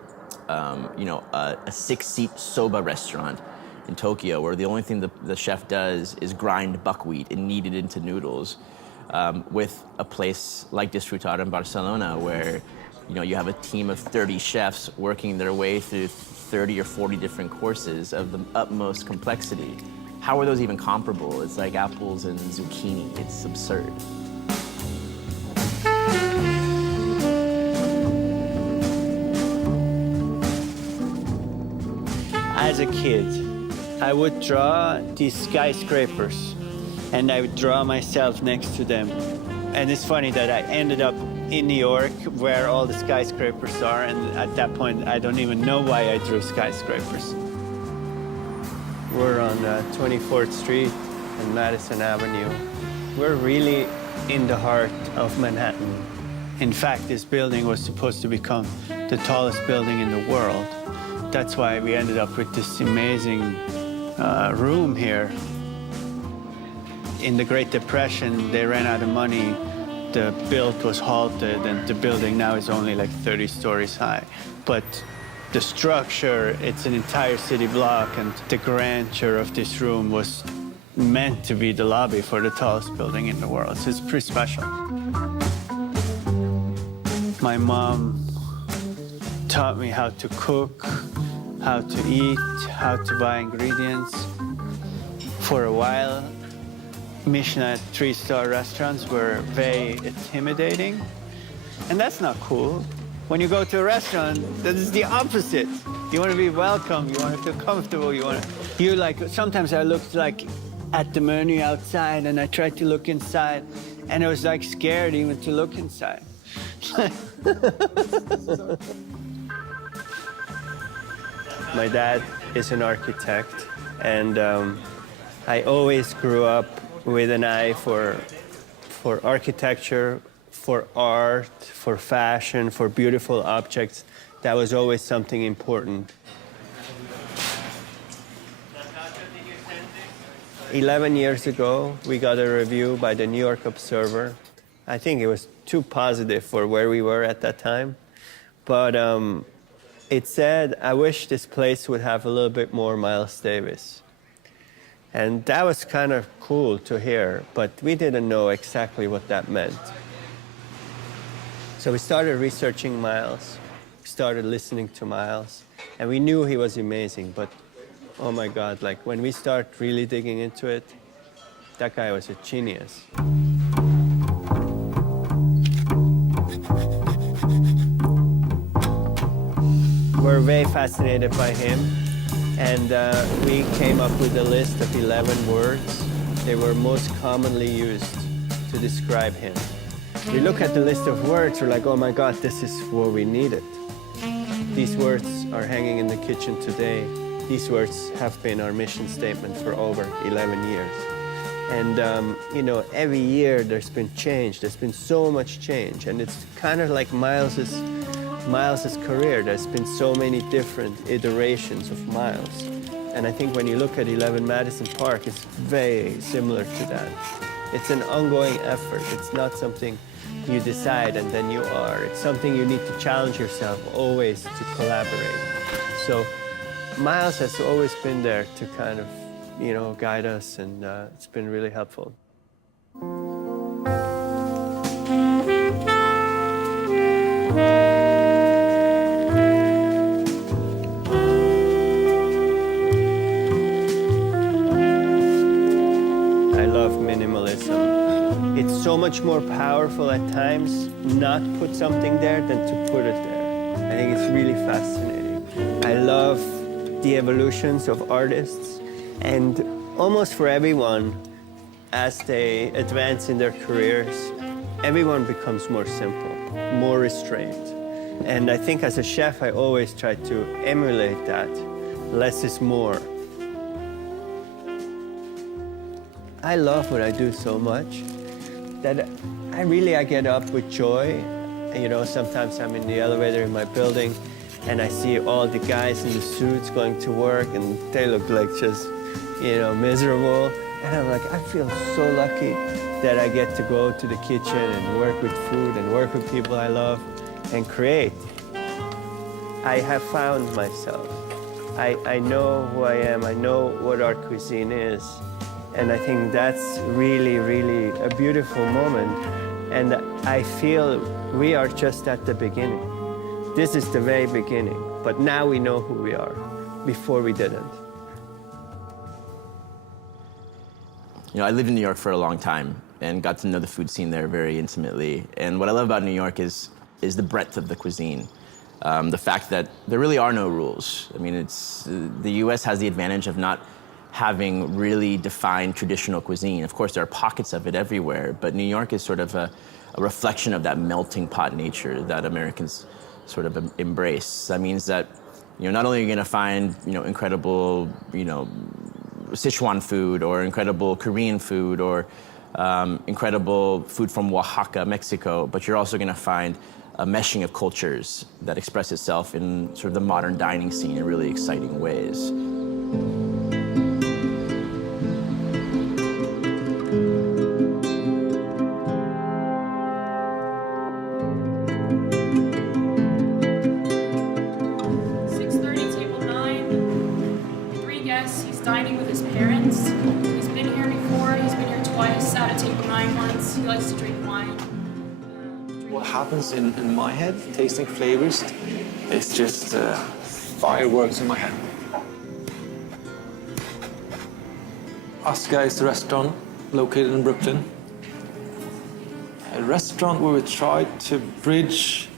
You know, a 6-seat soba restaurant in Tokyo, where the only thing the chef does is grind buckwheat and knead it into noodles, with a place like Disfrutar in Barcelona, where, you know, you have a team of 30 chefs working their way through 30 or 40 different courses of the utmost complexity. How are those even comparable? It's like apples and zucchini. It's absurd. As a kid, I would draw these skyscrapers and I would draw myself next to them. And it's funny that I ended up in New York where all the skyscrapers are, and at that point I don't even know why I drew skyscrapers. We're on 24th Street and Madison Avenue. We're really in the heart of Manhattan. In fact, this building was supposed to become the tallest building in the world. That's why we ended up with this amazing room here. In the Great Depression, they ran out of money. The build was halted, and the building now is only like 30 stories high. But the structure, it's an entire city block, and the grandeur of this room was meant to be the lobby for the tallest building in the world. So it's pretty special. My mom taught me how to cook, how to eat, how to buy ingredients. For a while, Michelin 3-star restaurants were very intimidating, and that's not cool. When you go to a restaurant, that is the opposite. You want to be welcome, you want to feel comfortable, sometimes I looked like at the menu outside and I tried to look inside and I was like scared even to look inside. My dad is an architect, and I always grew up with an eye for architecture, for art, for fashion, for beautiful objects. That was always something important. 11 years ago, we got a review by the New York Observer. I think it was too positive for where we were at that time. But it said, I wish this place would have a little bit more Miles Davis. And that was kind of cool to hear, but we didn't know exactly what that meant. So we started researching Miles, started listening to Miles, and we knew he was amazing, but oh my God, like when we start really digging into it, that guy was a genius. We're very fascinated by him, and we came up with a list of 11 words. They were most commonly used to describe him. We look at the list of words, we're like, oh my God, this is what we needed. These words are hanging in the kitchen today. These words have been our mission statement for over 11 years. And, every year there's been change. There's been so much change. And it's kind of like Miles's career. There's been so many different iterations of Miles. And I think when you look at 11 Madison Park, it's very similar to that. It's an ongoing effort. It's not something you decide and then you are. It's something you need to challenge yourself always to collaborate. So Miles has always been there to kind of, guide us, and it's been really helpful. I love minimalism. It's so much more powerful at times not put something there than to put it there. I think it's really fascinating. I love the evolutions of artists, and almost for everyone, as they advance in their careers, everyone becomes more simple, more restrained. And I think as a chef, I always try to emulate that. Less is more. I love what I do so much that I get up with joy. Sometimes I'm in the elevator in my building and I see all the guys in the suits going to work and they look like just, miserable. And I'm like, I feel so lucky that I get to go to the kitchen and work with food and work with people I love and create. I have found myself. I know who I am. I know what our cuisine is. And I think that's really, really a beautiful moment. And I feel we are just at the beginning. This is the very beginning. But now we know who we are. Before we didn't. I lived in New York for a long time and got to know the food scene there very intimately. And what I love about New York is the breadth of the cuisine. The fact that there really are no rules. I mean, the US has the advantage of not having really defined traditional cuisine. Of course, there are pockets of it everywhere, but New York is sort of a reflection of that melting pot nature that Americans sort of embrace. That means that, not only are you gonna find, incredible, Sichuan food or incredible Korean food or incredible food from Oaxaca, Mexico, but you're also gonna find a meshing of cultures that express itself in sort of the modern dining scene in really exciting ways. What happens in my head, tasting flavors, is just fireworks in my head. Aska is the restaurant located in Brooklyn. A restaurant where we tried to bridge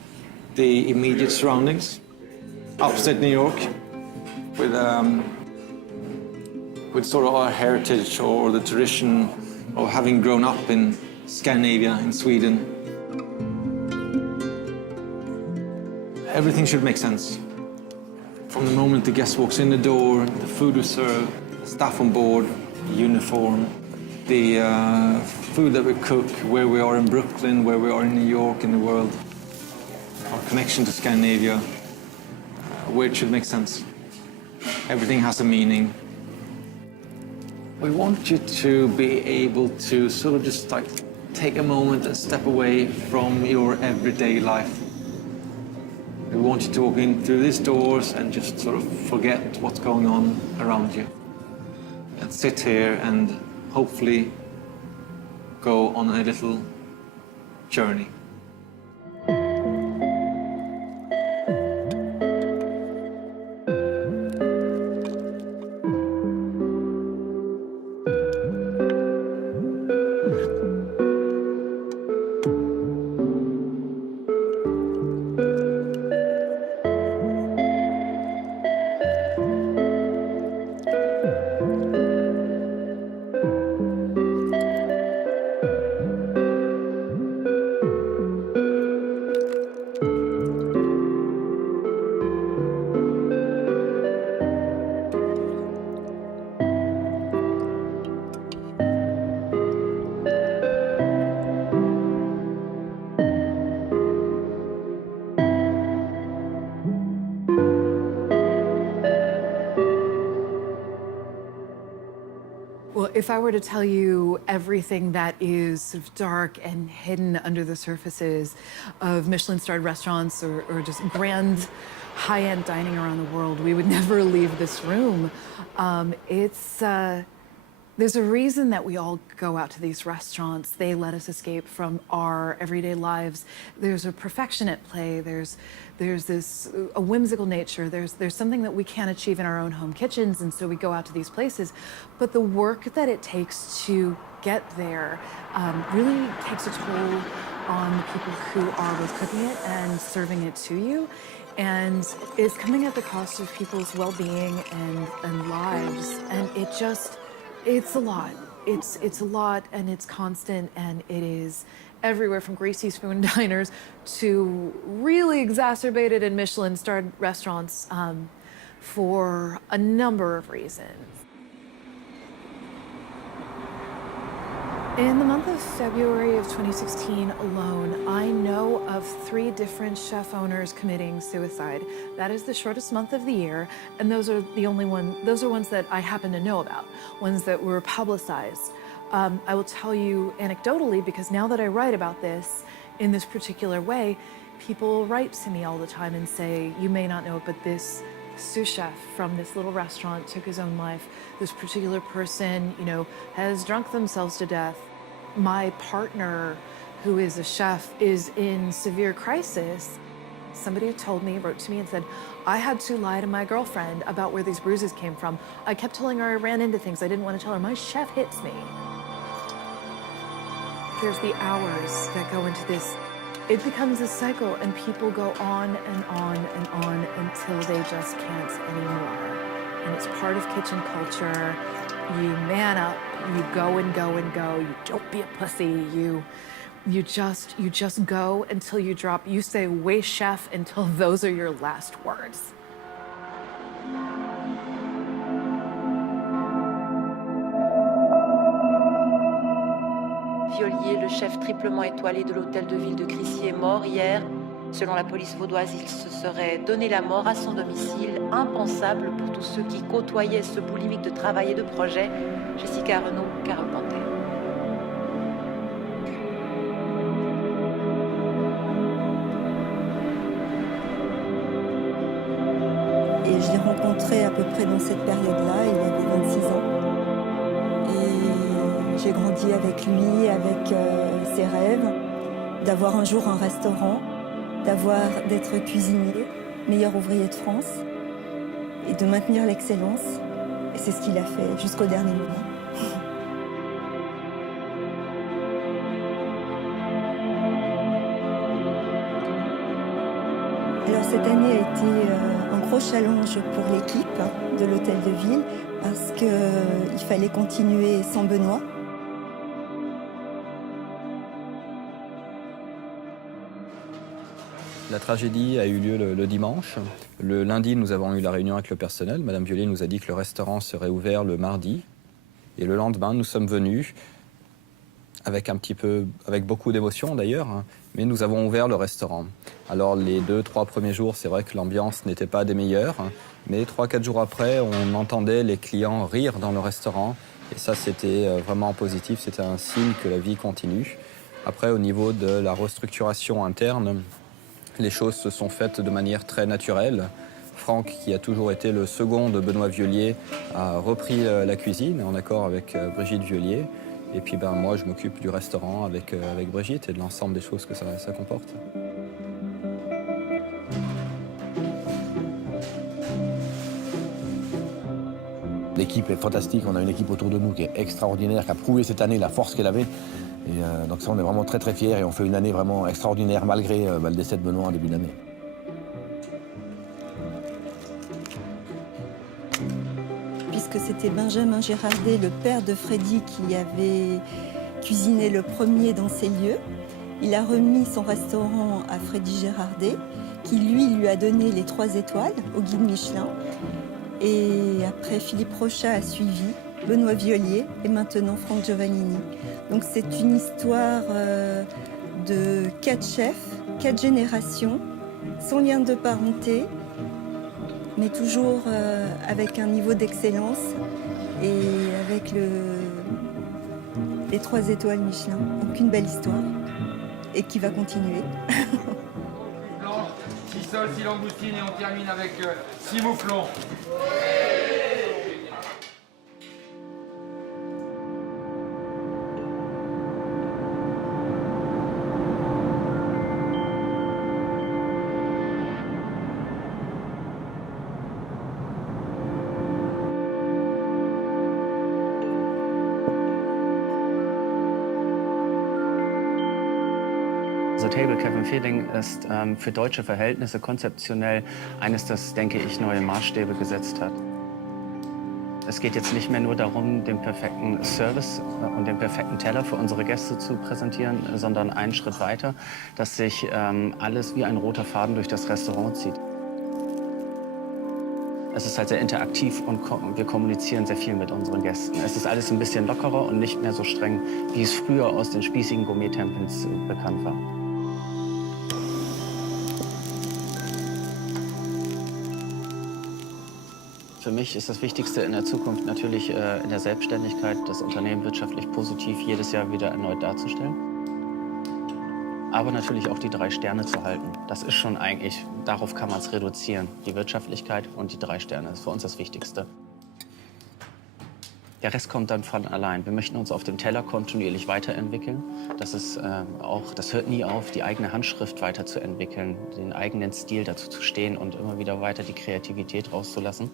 the immediate surroundings, upstate New York, with sort of our heritage or the tradition of having grown up in Scandinavia, in Sweden. Everything should make sense. From the moment the guest walks in the door, the food we serve, staff on board, uniform, the food that we cook, where we are in Brooklyn, where we are in New York, in the world, our connection to Scandinavia, where it should make sense. Everything has a meaning. We want you to be able to sort of just like take a moment and step away from your everyday life. We want you to walk in through these doors and just sort of forget what's going on around you. And sit here and hopefully go on a little journey. If I were to tell you everything that is sort of dark and hidden under the surfaces of Michelin-starred restaurants or just grand high-end dining around the world, we would never leave this room. There's a reason that we all go out to these restaurants. They let us escape from our everyday lives. There's a perfection at play. There's a whimsical nature. There's something that we can't achieve in our own home kitchens, and so we go out to these places. But the work that it takes to get there really takes a toll on the people who are both cooking it and serving it to you. And it's coming at the cost of people's well-being and lives. And it's a lot. It's a lot, and it's constant, and it is everywhere from greasy spoon diners to really exacerbated in Michelin-starred restaurants for a number of reasons. In the month of February of 2016 alone, I know of 3 different chef owners committing suicide. That is the shortest month of the year, and those are ones that I happen to know about, ones that were publicized. I will tell you anecdotally, because now that I write about this in this particular way, people write to me all the time and say, you may not know it, but this sous chef from this little restaurant took his own life. This particular person, has drunk themselves to death. My partner, who is a chef, is in severe crisis. Somebody wrote to me and said, I had to lie to my girlfriend about where these bruises came from. I kept telling her I ran into things. I didn't want to tell her. My chef hits me. There's the hours that go into this. It becomes a cycle, and people go on and on and on until they just can't anymore. And it's part of kitchen culture. You man up, you go and go and go. You don't be a pussy. You just go until you drop. You say, "Oui, chef," until those are your last words. Violier, le chef triplement étoilé de l'hôtel de ville de Crissier, est mort hier. Selon la police vaudoise, il se serait donné la mort à son domicile, impensable pour tous ceux qui côtoyaient ce boulimique de travail et de projet. Jessica Renaud, Carole Pantel. Et je l'ai rencontré à peu près dans cette période-là, il avait 26 ans. Et j'ai grandi avec lui, avec ses rêves. d'avoir un jour un restaurant, d'être cuisinier, meilleur ouvrier de France, et de maintenir l'excellence. Et c'est ce qu'il a fait jusqu'au dernier moment. Alors cette année a été un gros challenge pour l'équipe de l'Hôtel de Ville parce qu'il fallait continuer sans Benoît. La tragédie a eu lieu le dimanche. Le lundi, nous avons eu la réunion avec le personnel. Madame Viollet nous a dit que le restaurant serait ouvert le mardi. Et le lendemain, nous sommes venus, avec beaucoup d'émotion d'ailleurs, hein, mais nous avons ouvert le restaurant. Alors les 2-3 premiers jours, c'est vrai que l'ambiance n'était pas des meilleures, hein, mais 3-4 jours après, on entendait les clients rire dans le restaurant. Et ça, c'était vraiment positif, c'était un signe que la vie continue. Après, au niveau de la restructuration interne, les choses se sont faites de manière très naturelle. Franck, qui a toujours été le second de Benoît Viollier, a repris la cuisine en accord avec Brigitte Viollier. Et puis moi, je m'occupe du restaurant avec Brigitte et de l'ensemble des choses que ça comporte. L'équipe est fantastique, on a une équipe autour de nous qui est extraordinaire, qui a prouvé cette année la force qu'elle avait. Et donc ça, on est vraiment très très fiers et on fait une année vraiment extraordinaire malgré le décès de Benoît en début d'année. Puisque c'était Benjamin Gérardet, le père de Freddy, qui avait cuisiné le premier dans ces lieux. Il a remis son restaurant à Freddy Gérardet, qui lui a donné les 3 étoiles au guide Michelin. Et après, Philippe Rochat a suivi, Benoît Viollier et maintenant Franck Giovannini. Donc c'est une histoire de 4 chefs, 4 générations, sans lien de parenté, mais toujours avec un niveau d'excellence et avec les 3 étoiles Michelin. Donc une belle histoire et qui va continuer. 6 sols, 6 langoustines et on termine avec 6 mouflons. Also Table Cabin Feeling ist für deutsche Verhältnisse konzeptionell eines, das, denke ich, neue Maßstäbe gesetzt hat. Es geht jetzt nicht mehr nur darum, den perfekten Service und den perfekten Teller für unsere Gäste zu präsentieren, sondern einen Schritt weiter, dass sich alles wie ein roter Faden durch das Restaurant zieht. Es ist halt sehr interaktiv und wir kommunizieren sehr viel mit unseren Gästen. Es ist alles ein bisschen lockerer und nicht mehr so streng, wie es früher aus den spießigen Gourmet-Tempels bekannt war. Für mich ist das Wichtigste in der Zukunft natürlich in der Selbstständigkeit, das Unternehmen wirtschaftlich positiv jedes Jahr wieder erneut darzustellen. Aber natürlich auch die 3 Sterne zu halten. Das ist schon eigentlich, darauf kann man es reduzieren. Die Wirtschaftlichkeit und die 3 Sterne ist für uns das Wichtigste. Der Rest kommt dann von allein. Wir möchten uns auf dem Teller kontinuierlich weiterentwickeln. Das hört nie auf, die eigene Handschrift weiterzuentwickeln, den eigenen Stil dazu zu stehen und immer wieder weiter die Kreativität rauszulassen.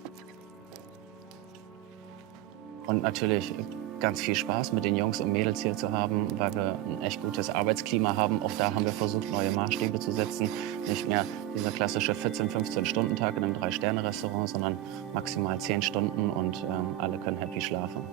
Und natürlich ganz viel Spaß mit den Jungs und Mädels hier zu haben, weil wir ein echt gutes Arbeitsklima haben. Auch da haben wir versucht, neue Maßstäbe zu setzen. Nicht mehr dieser klassische 14-, 15-Stunden-Tag in einem 3-Sterne-Restaurant, sondern maximal 10 Stunden und alle können happy schlafen.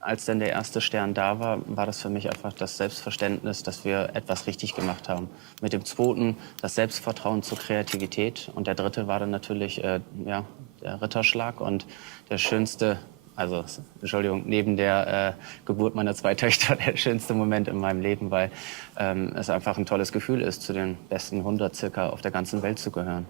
Als dann der erste Stern da war, war das für mich einfach das Selbstverständnis, dass wir etwas richtig gemacht haben. Mit dem 2. das Selbstvertrauen zur Kreativität und der 3. war dann natürlich der Ritterschlag und der schönste, also Entschuldigung, neben der Geburt meiner 2 Töchter der schönste Moment in meinem Leben, weil es einfach ein tolles Gefühl ist, zu den besten 100 circa auf der ganzen Welt zu gehören.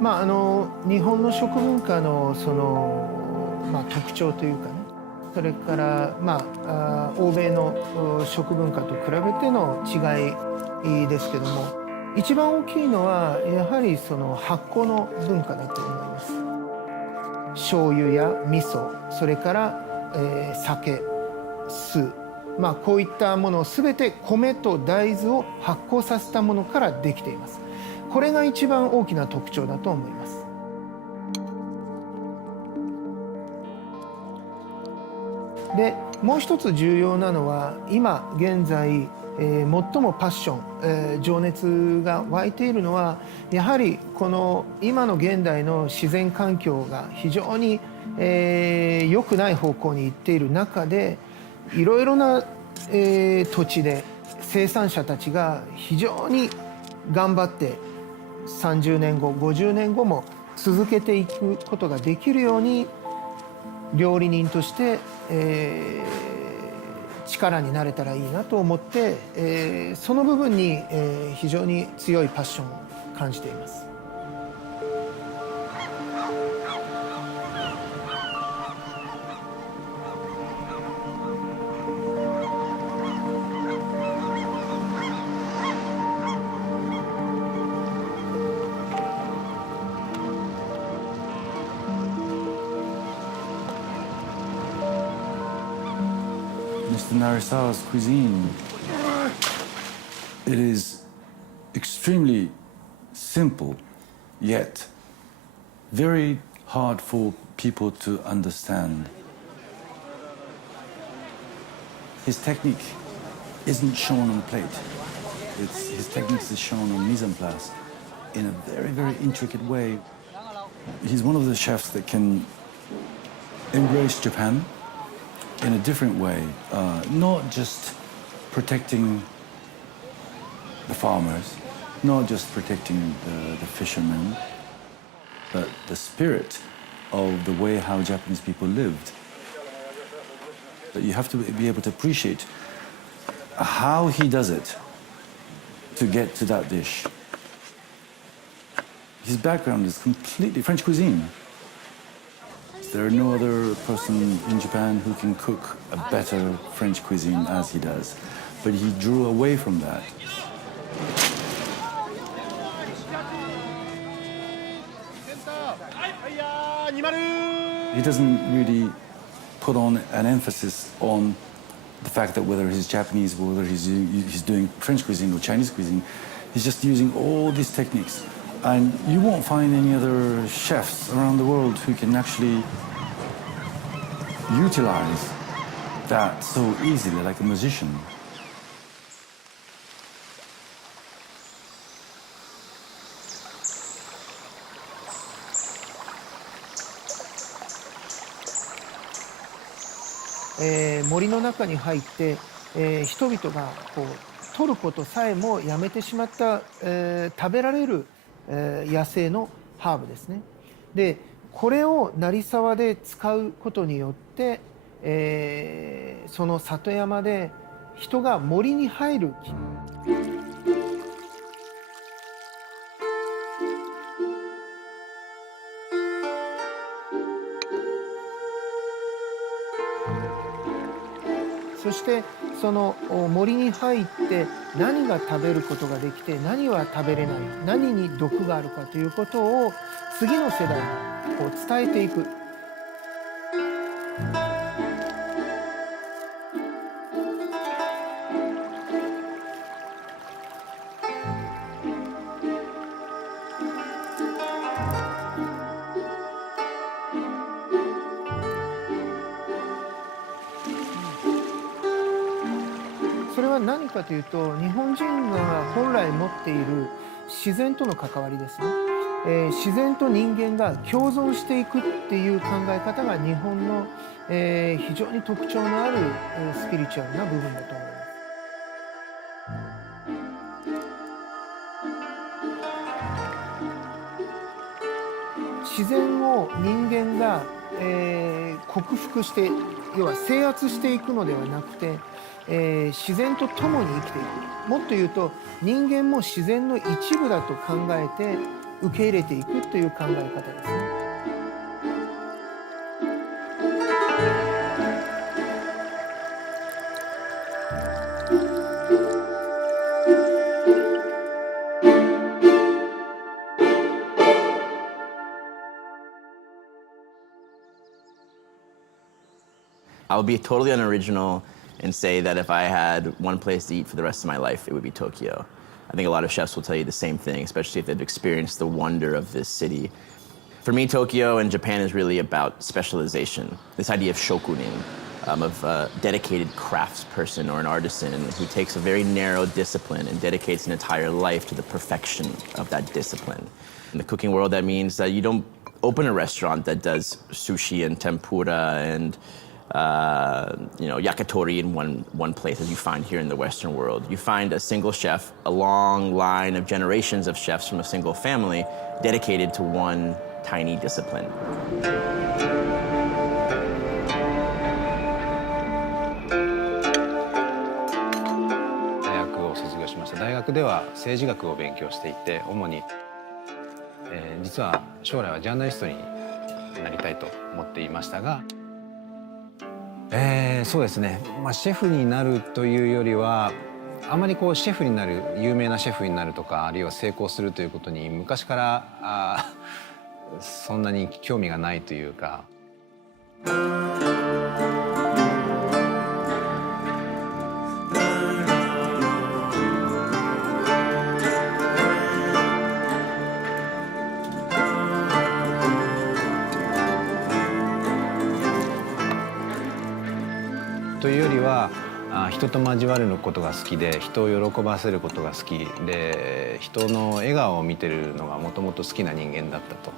日本の食文化の特徴というかね、それから欧米の食文化と比べての違いですけども、一番大きいのはやはりその発酵の文化だと思います。醤油や味噌、それから、酒、酢、こういったものを全て米と大豆を発酵させたものからできています。これが一番大きな特徴だと思います。で、もう一つ重要なのは今現在、最もパッション、情熱が湧いているのはやはりこの今の現代の自然環境が非常に、良くない方向に行っている中で、いろいろな、土地で生産者たちが非常に頑張って30年後50年後も続けていくことができるように料理人として、力になれたらいいなと思って、その部分に、非常に強いパッションを感じています。Narisawa's cuisine, it is extremely simple, yet very hard for people to understand. His technique isn't shown on plate. His technique is shown on mise en place in a very, very intricate way. He's one of the chefs that can embrace Japan in a different way, not just protecting the farmers, not just protecting the fishermen, but the spirit of the way how Japanese people lived. But you have to be able to appreciate how he does it to get to that dish. His background is completely French cuisine. There are no other person in Japan who can cook a better French cuisine as he does. But he drew away from that. He doesn't really put on an emphasis on the fact that whether he's Japanese, whether he's doing French cuisine or Chinese cuisine, he's just using all these techniques. And you won't find any other chefs around the world who can actually utilize that so easily, like a musician. Eh, 森の中に入って、人々がこう取ることさえもやめてしまった、食べられる野生のハーブですね。で、これを成沢で使うことによって、その里山で人が森に入る。そしてその森に入って何が食べることができて何は食べれない、何に毒があるかということを次の世代にこう伝えていく。それは何かというと、日本人が本来持っている自然との関わりですね。自然と人間が共存していくっていう考え方が日本の、非常に特徴のある、スピリチュアルな部分だと思います。自然を人間が、克服して、要は制圧していくのではなくて、自然と共に生きていく。もっと言うと人間も自然の一部だと考えて、受け入れていくという考え方ですね。I'll be totally unoriginal and say that if I had one place to eat for the rest of my life, it would be Tokyo. I think a lot of chefs will tell you the same thing, especially if they've experienced the wonder of this city. For me, Tokyo and Japan is really about specialization. This idea of shokunin, of a dedicated craftsperson or an artisan who takes a very narrow discipline and dedicates an entire life to the perfection of that discipline. In the cooking world, that means that you don't open a restaurant that does sushi and tempura and yakitori in one place, as you find here in the Western world. You find a single chef, a long line of generations of chefs from a single family dedicated to one tiny discipline. 大学を卒業しました。大学では政治学を勉強していて、主に、実は将来はジャーナリストになりたいと思っていましたが、そうですね、シェフになるというよりはあまりこうシェフになる、有名なシェフになるとか、あるいは成功するということに昔からそんなに興味がないというか。というよりは人と交わることが好きで、人を喜ばせることが好きで、人の笑顔を見てるのがもともと好きな人間だったと。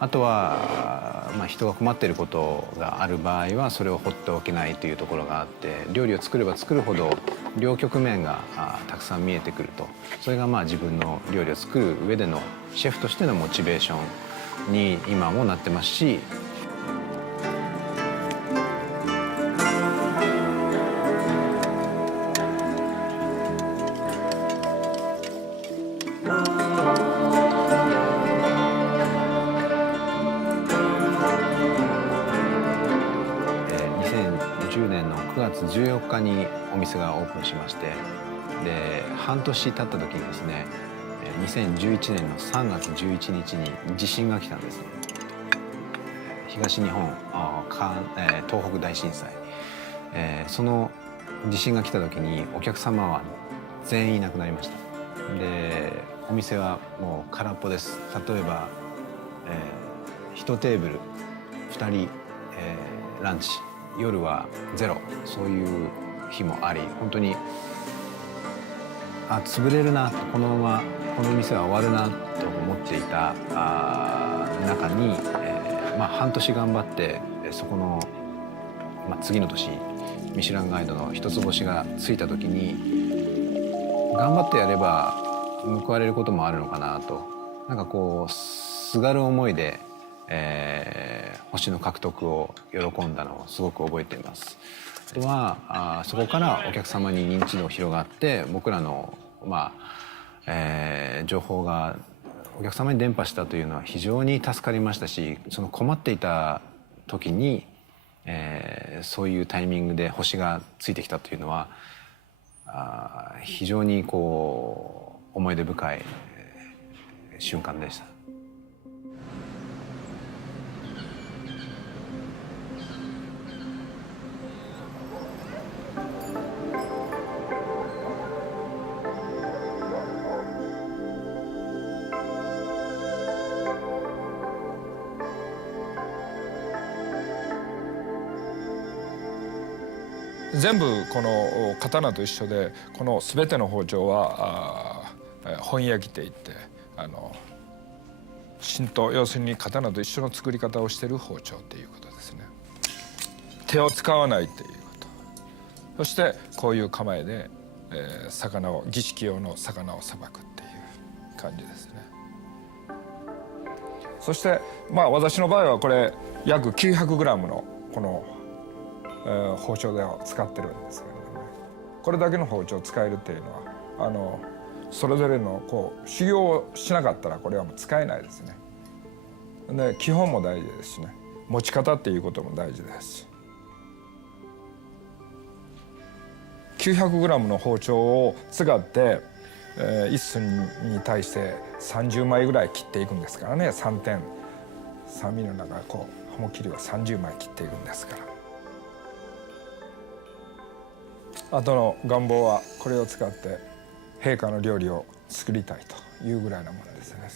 あとは、人が困っていることがある場合はそれを放っておけないというところがあって、料理を作れば作るほど両局面がたくさん見えてくると。それが自分の料理を作る上でのシェフとしてのモチベーションに今もなってますし。2010年の9月14日にお店がオープンしまして、で半年経った時にですね、2011年の3月11日に地震が来たんです。東日本東北大震災、その地震が来た時にお客様は全員いなくなりました。でお店はもう空っぽです。例えば、1テーブル2人、ランチ、夜はゼロ、そういう日もあり、本当に潰れるな、このままこの店は終わるなと思っていた中に、半年頑張ってそこの、次の年ミシュランガイドの一つ星がついた時に、頑張ってやれば報われることもあるのかなと、なんかこうすがる思いで、星の獲得を喜んだのをすごく覚えています。あとはそこからお客様に認知度が広がって、僕らの、情報がお客様に伝播したというのは非常に助かりましたし、その困っていた時に、そういうタイミングで星がついてきたというのは非常にこう思い出深い瞬間でした。全部この刀と一緒で、この全ての包丁は本焼きっていって、浸透、要するに刀と一緒の作り方をしている包丁っていうことですね。手を使わないっていうこと、そしてこういう構えで、魚を、儀式用の魚をさばくっていう感じですね。そして私の場合はこれ約 900g のこの包丁を使ってるんですけれども、これだけの包丁を使えるっていうのはそれぞれのこう修行をしなかったらこれはもう使えないですね。で基本も大事ですしね、持ち方っていうことも大事ですし、900g の包丁を使って1寸に対して30枚ぐらい切っていくんですからね。3ミリの中こう刃も切りは30枚切っていくんですから。あとの願望はこれを使って陛下の料理を作りたいというぐらいなものですね。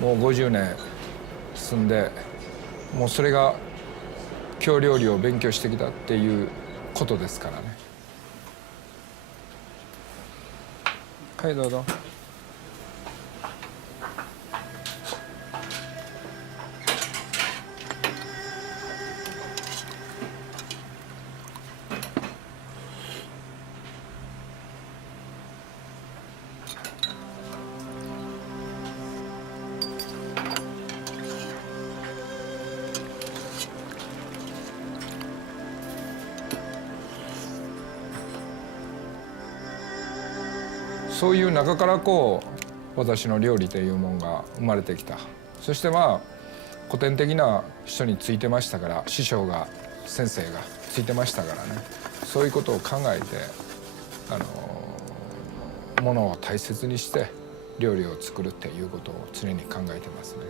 もう50年住んで、もうそれが京料理を勉強してきたっていうことですからね。はい、どうぞ。そういう中からこう私の料理というものが生まれてきた。そしてまあ古典的な人についてましたから、師匠が先生がついてましたからね。そういうことを考えてものを大切にして料理を作るっていうことを常に考えてますね。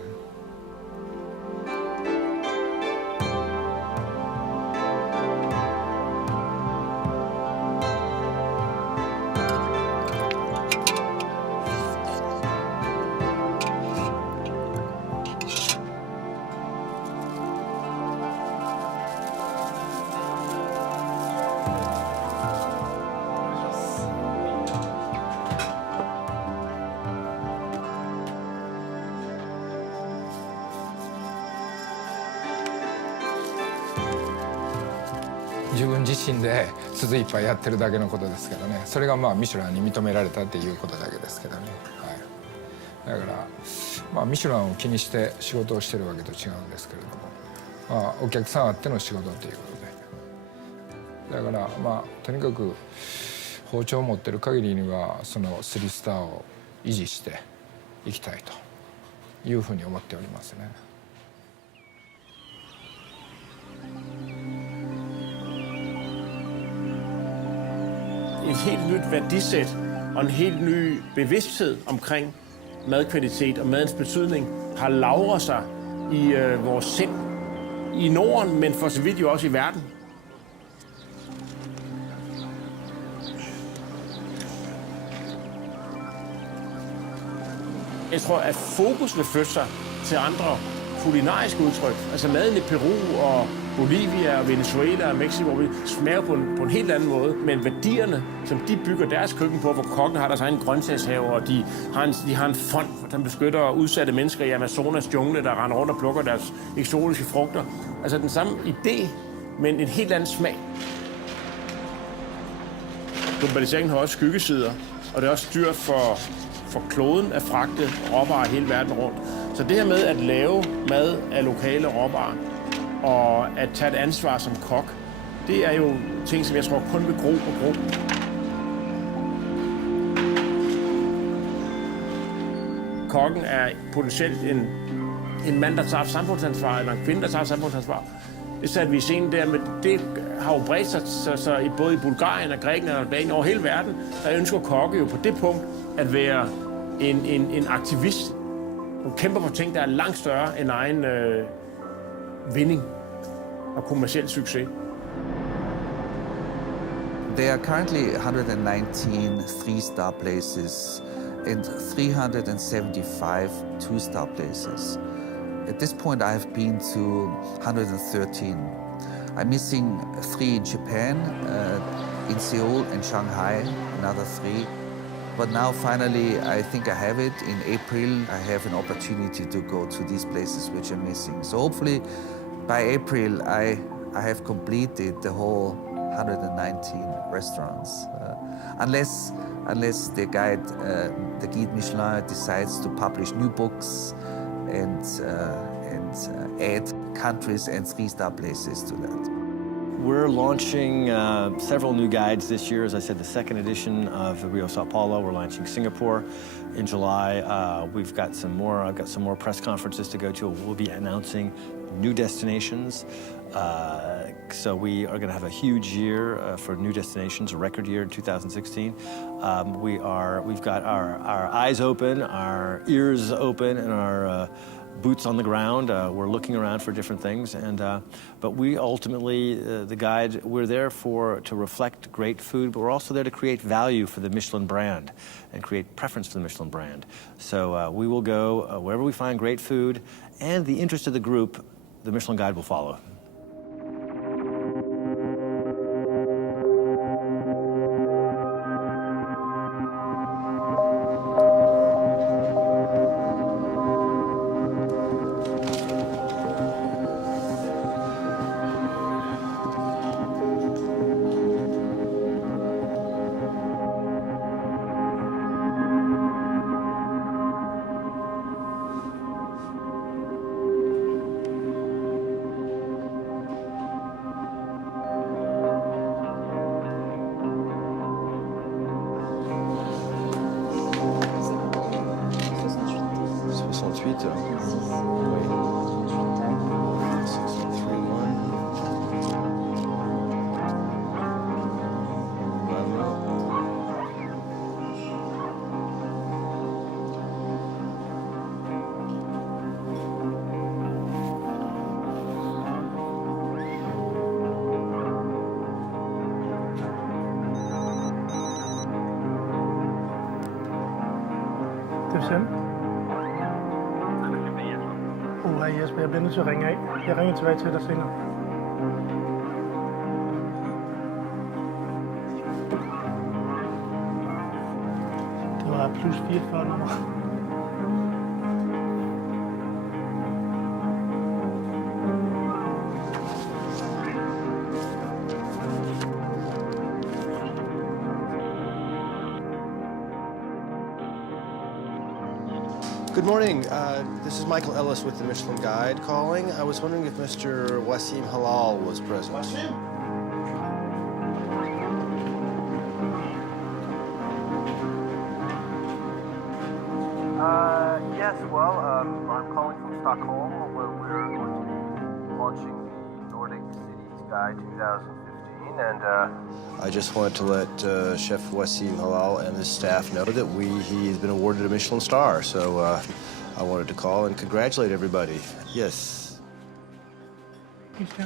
自分自身で鈴いっぱいやってるだけのことですけどね。それがまあミシュランに認められたっていうことだけですけどね。はい、だからまあミシュランを気にして仕事をしてるわけと違うんですけれども、まあお客さんあっての仕事っていうことで、だからまあとにかく包丁を持ってる限りにはその3スターを維持していきたいというふうに思っておりますね。Et helt nyt værdisæt og en helt ny bevidsthed omkring madkvalitet og madens betydning har lagret sig i vores sind i Norden, men for så vidt jo også i verden. Jeg tror, at fokus vil flytte sig til andre kulinariske udtryk. Altså maden i Peru og Bolivia og Venezuela og Mexico, hvor vi smager på en helt anden måde. Men værdierne, som de bygger deres køkken på, hvor kokken har deres egen grøntsagshave, og de har en fond, der beskytter udsatte mennesker i Amazonas jungle, der render rundt og plukker deres eksotiske frugter. Altså den samme idé, men en helt anden smag. Globaliseringen har også skyggesider, og det er også dyrt for kloden at fragte råvarer hele verden rundt. Så det her med at lave mad af lokale råvarer og at tage et ansvar som kok, det er jo ting, som jeg tror kun vil gro og gro. Kokken er potentielt en mand, der tager samfundsansvar, eller en kvinde, der tager samfundsansvar. Det satte vi i scenen der, men det har jo bredt sig så både i Bulgarien og Grækenland og Albanien over hele verden, der ønsker kokke jo på det punkt at være en aktivist. Hun kæmper for ting, der er langt større end vinding og kommerciel succes. There are currently 119 three-star places and 375 two-star places. At this point, I've been to 113. I'm missing 3 in Japan, in Seoul and Shanghai, another 3. But now, finally, I think I have it. In April, I have an opportunity to go to these places which are missing. So hopefully, by April, I have completed the whole 119 restaurants. Unless the guide Michelin decides to publish new books and add countries and 3-star places to that. We're launching several new guides this year. As I said, the second edition of Rio Sao Paulo. We're launching Singapore in July. I've got some more press conferences to go to. We'll be announcing new destinations. So we are going to have a huge year for new destinations, a record year in 2016. We've got our eyes open, our ears open, and our boots on the ground. We're looking around for different things, but we ultimately, the guide, we're there to reflect great food, but we're also there to create value for the Michelin brand and create preference for the Michelin brand. So we will go wherever we find great food and the interest of the group, the Michelin guide will follow. Hej Jesper, jeg bliver nødt til at ringe af. Jeg ringer tilbage til dig senere. Det var plus 44 nummer. Good morning. This is Michael Ellis with the Michelin Guide calling. I was wondering if Mr. Wassim Halal was present. Wassim? Yes, well, I'm calling from Stockholm, where we're going to be launching the Nordic Cities Guide 2015, and I just wanted to let Chef Wassim Halal and his staff know that he's been awarded a Michelin star, so I wanted to call and congratulate everybody. Yes. Please do.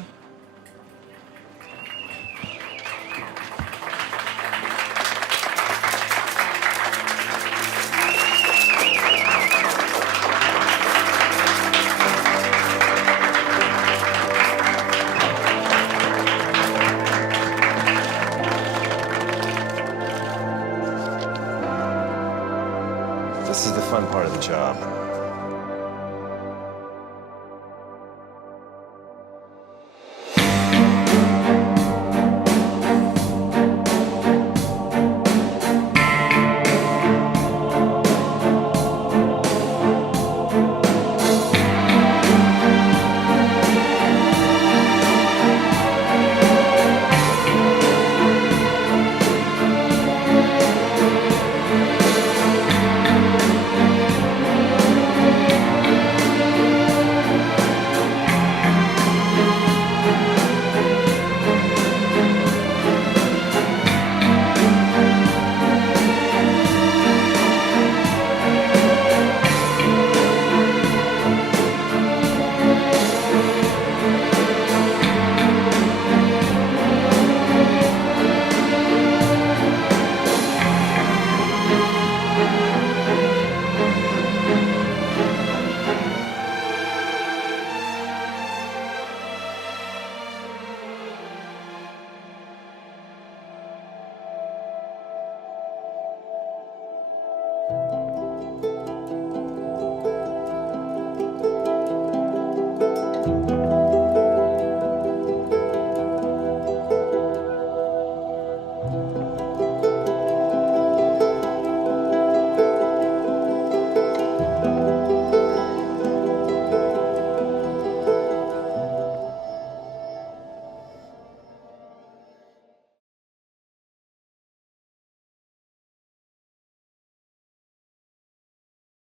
This is the fun part of the job.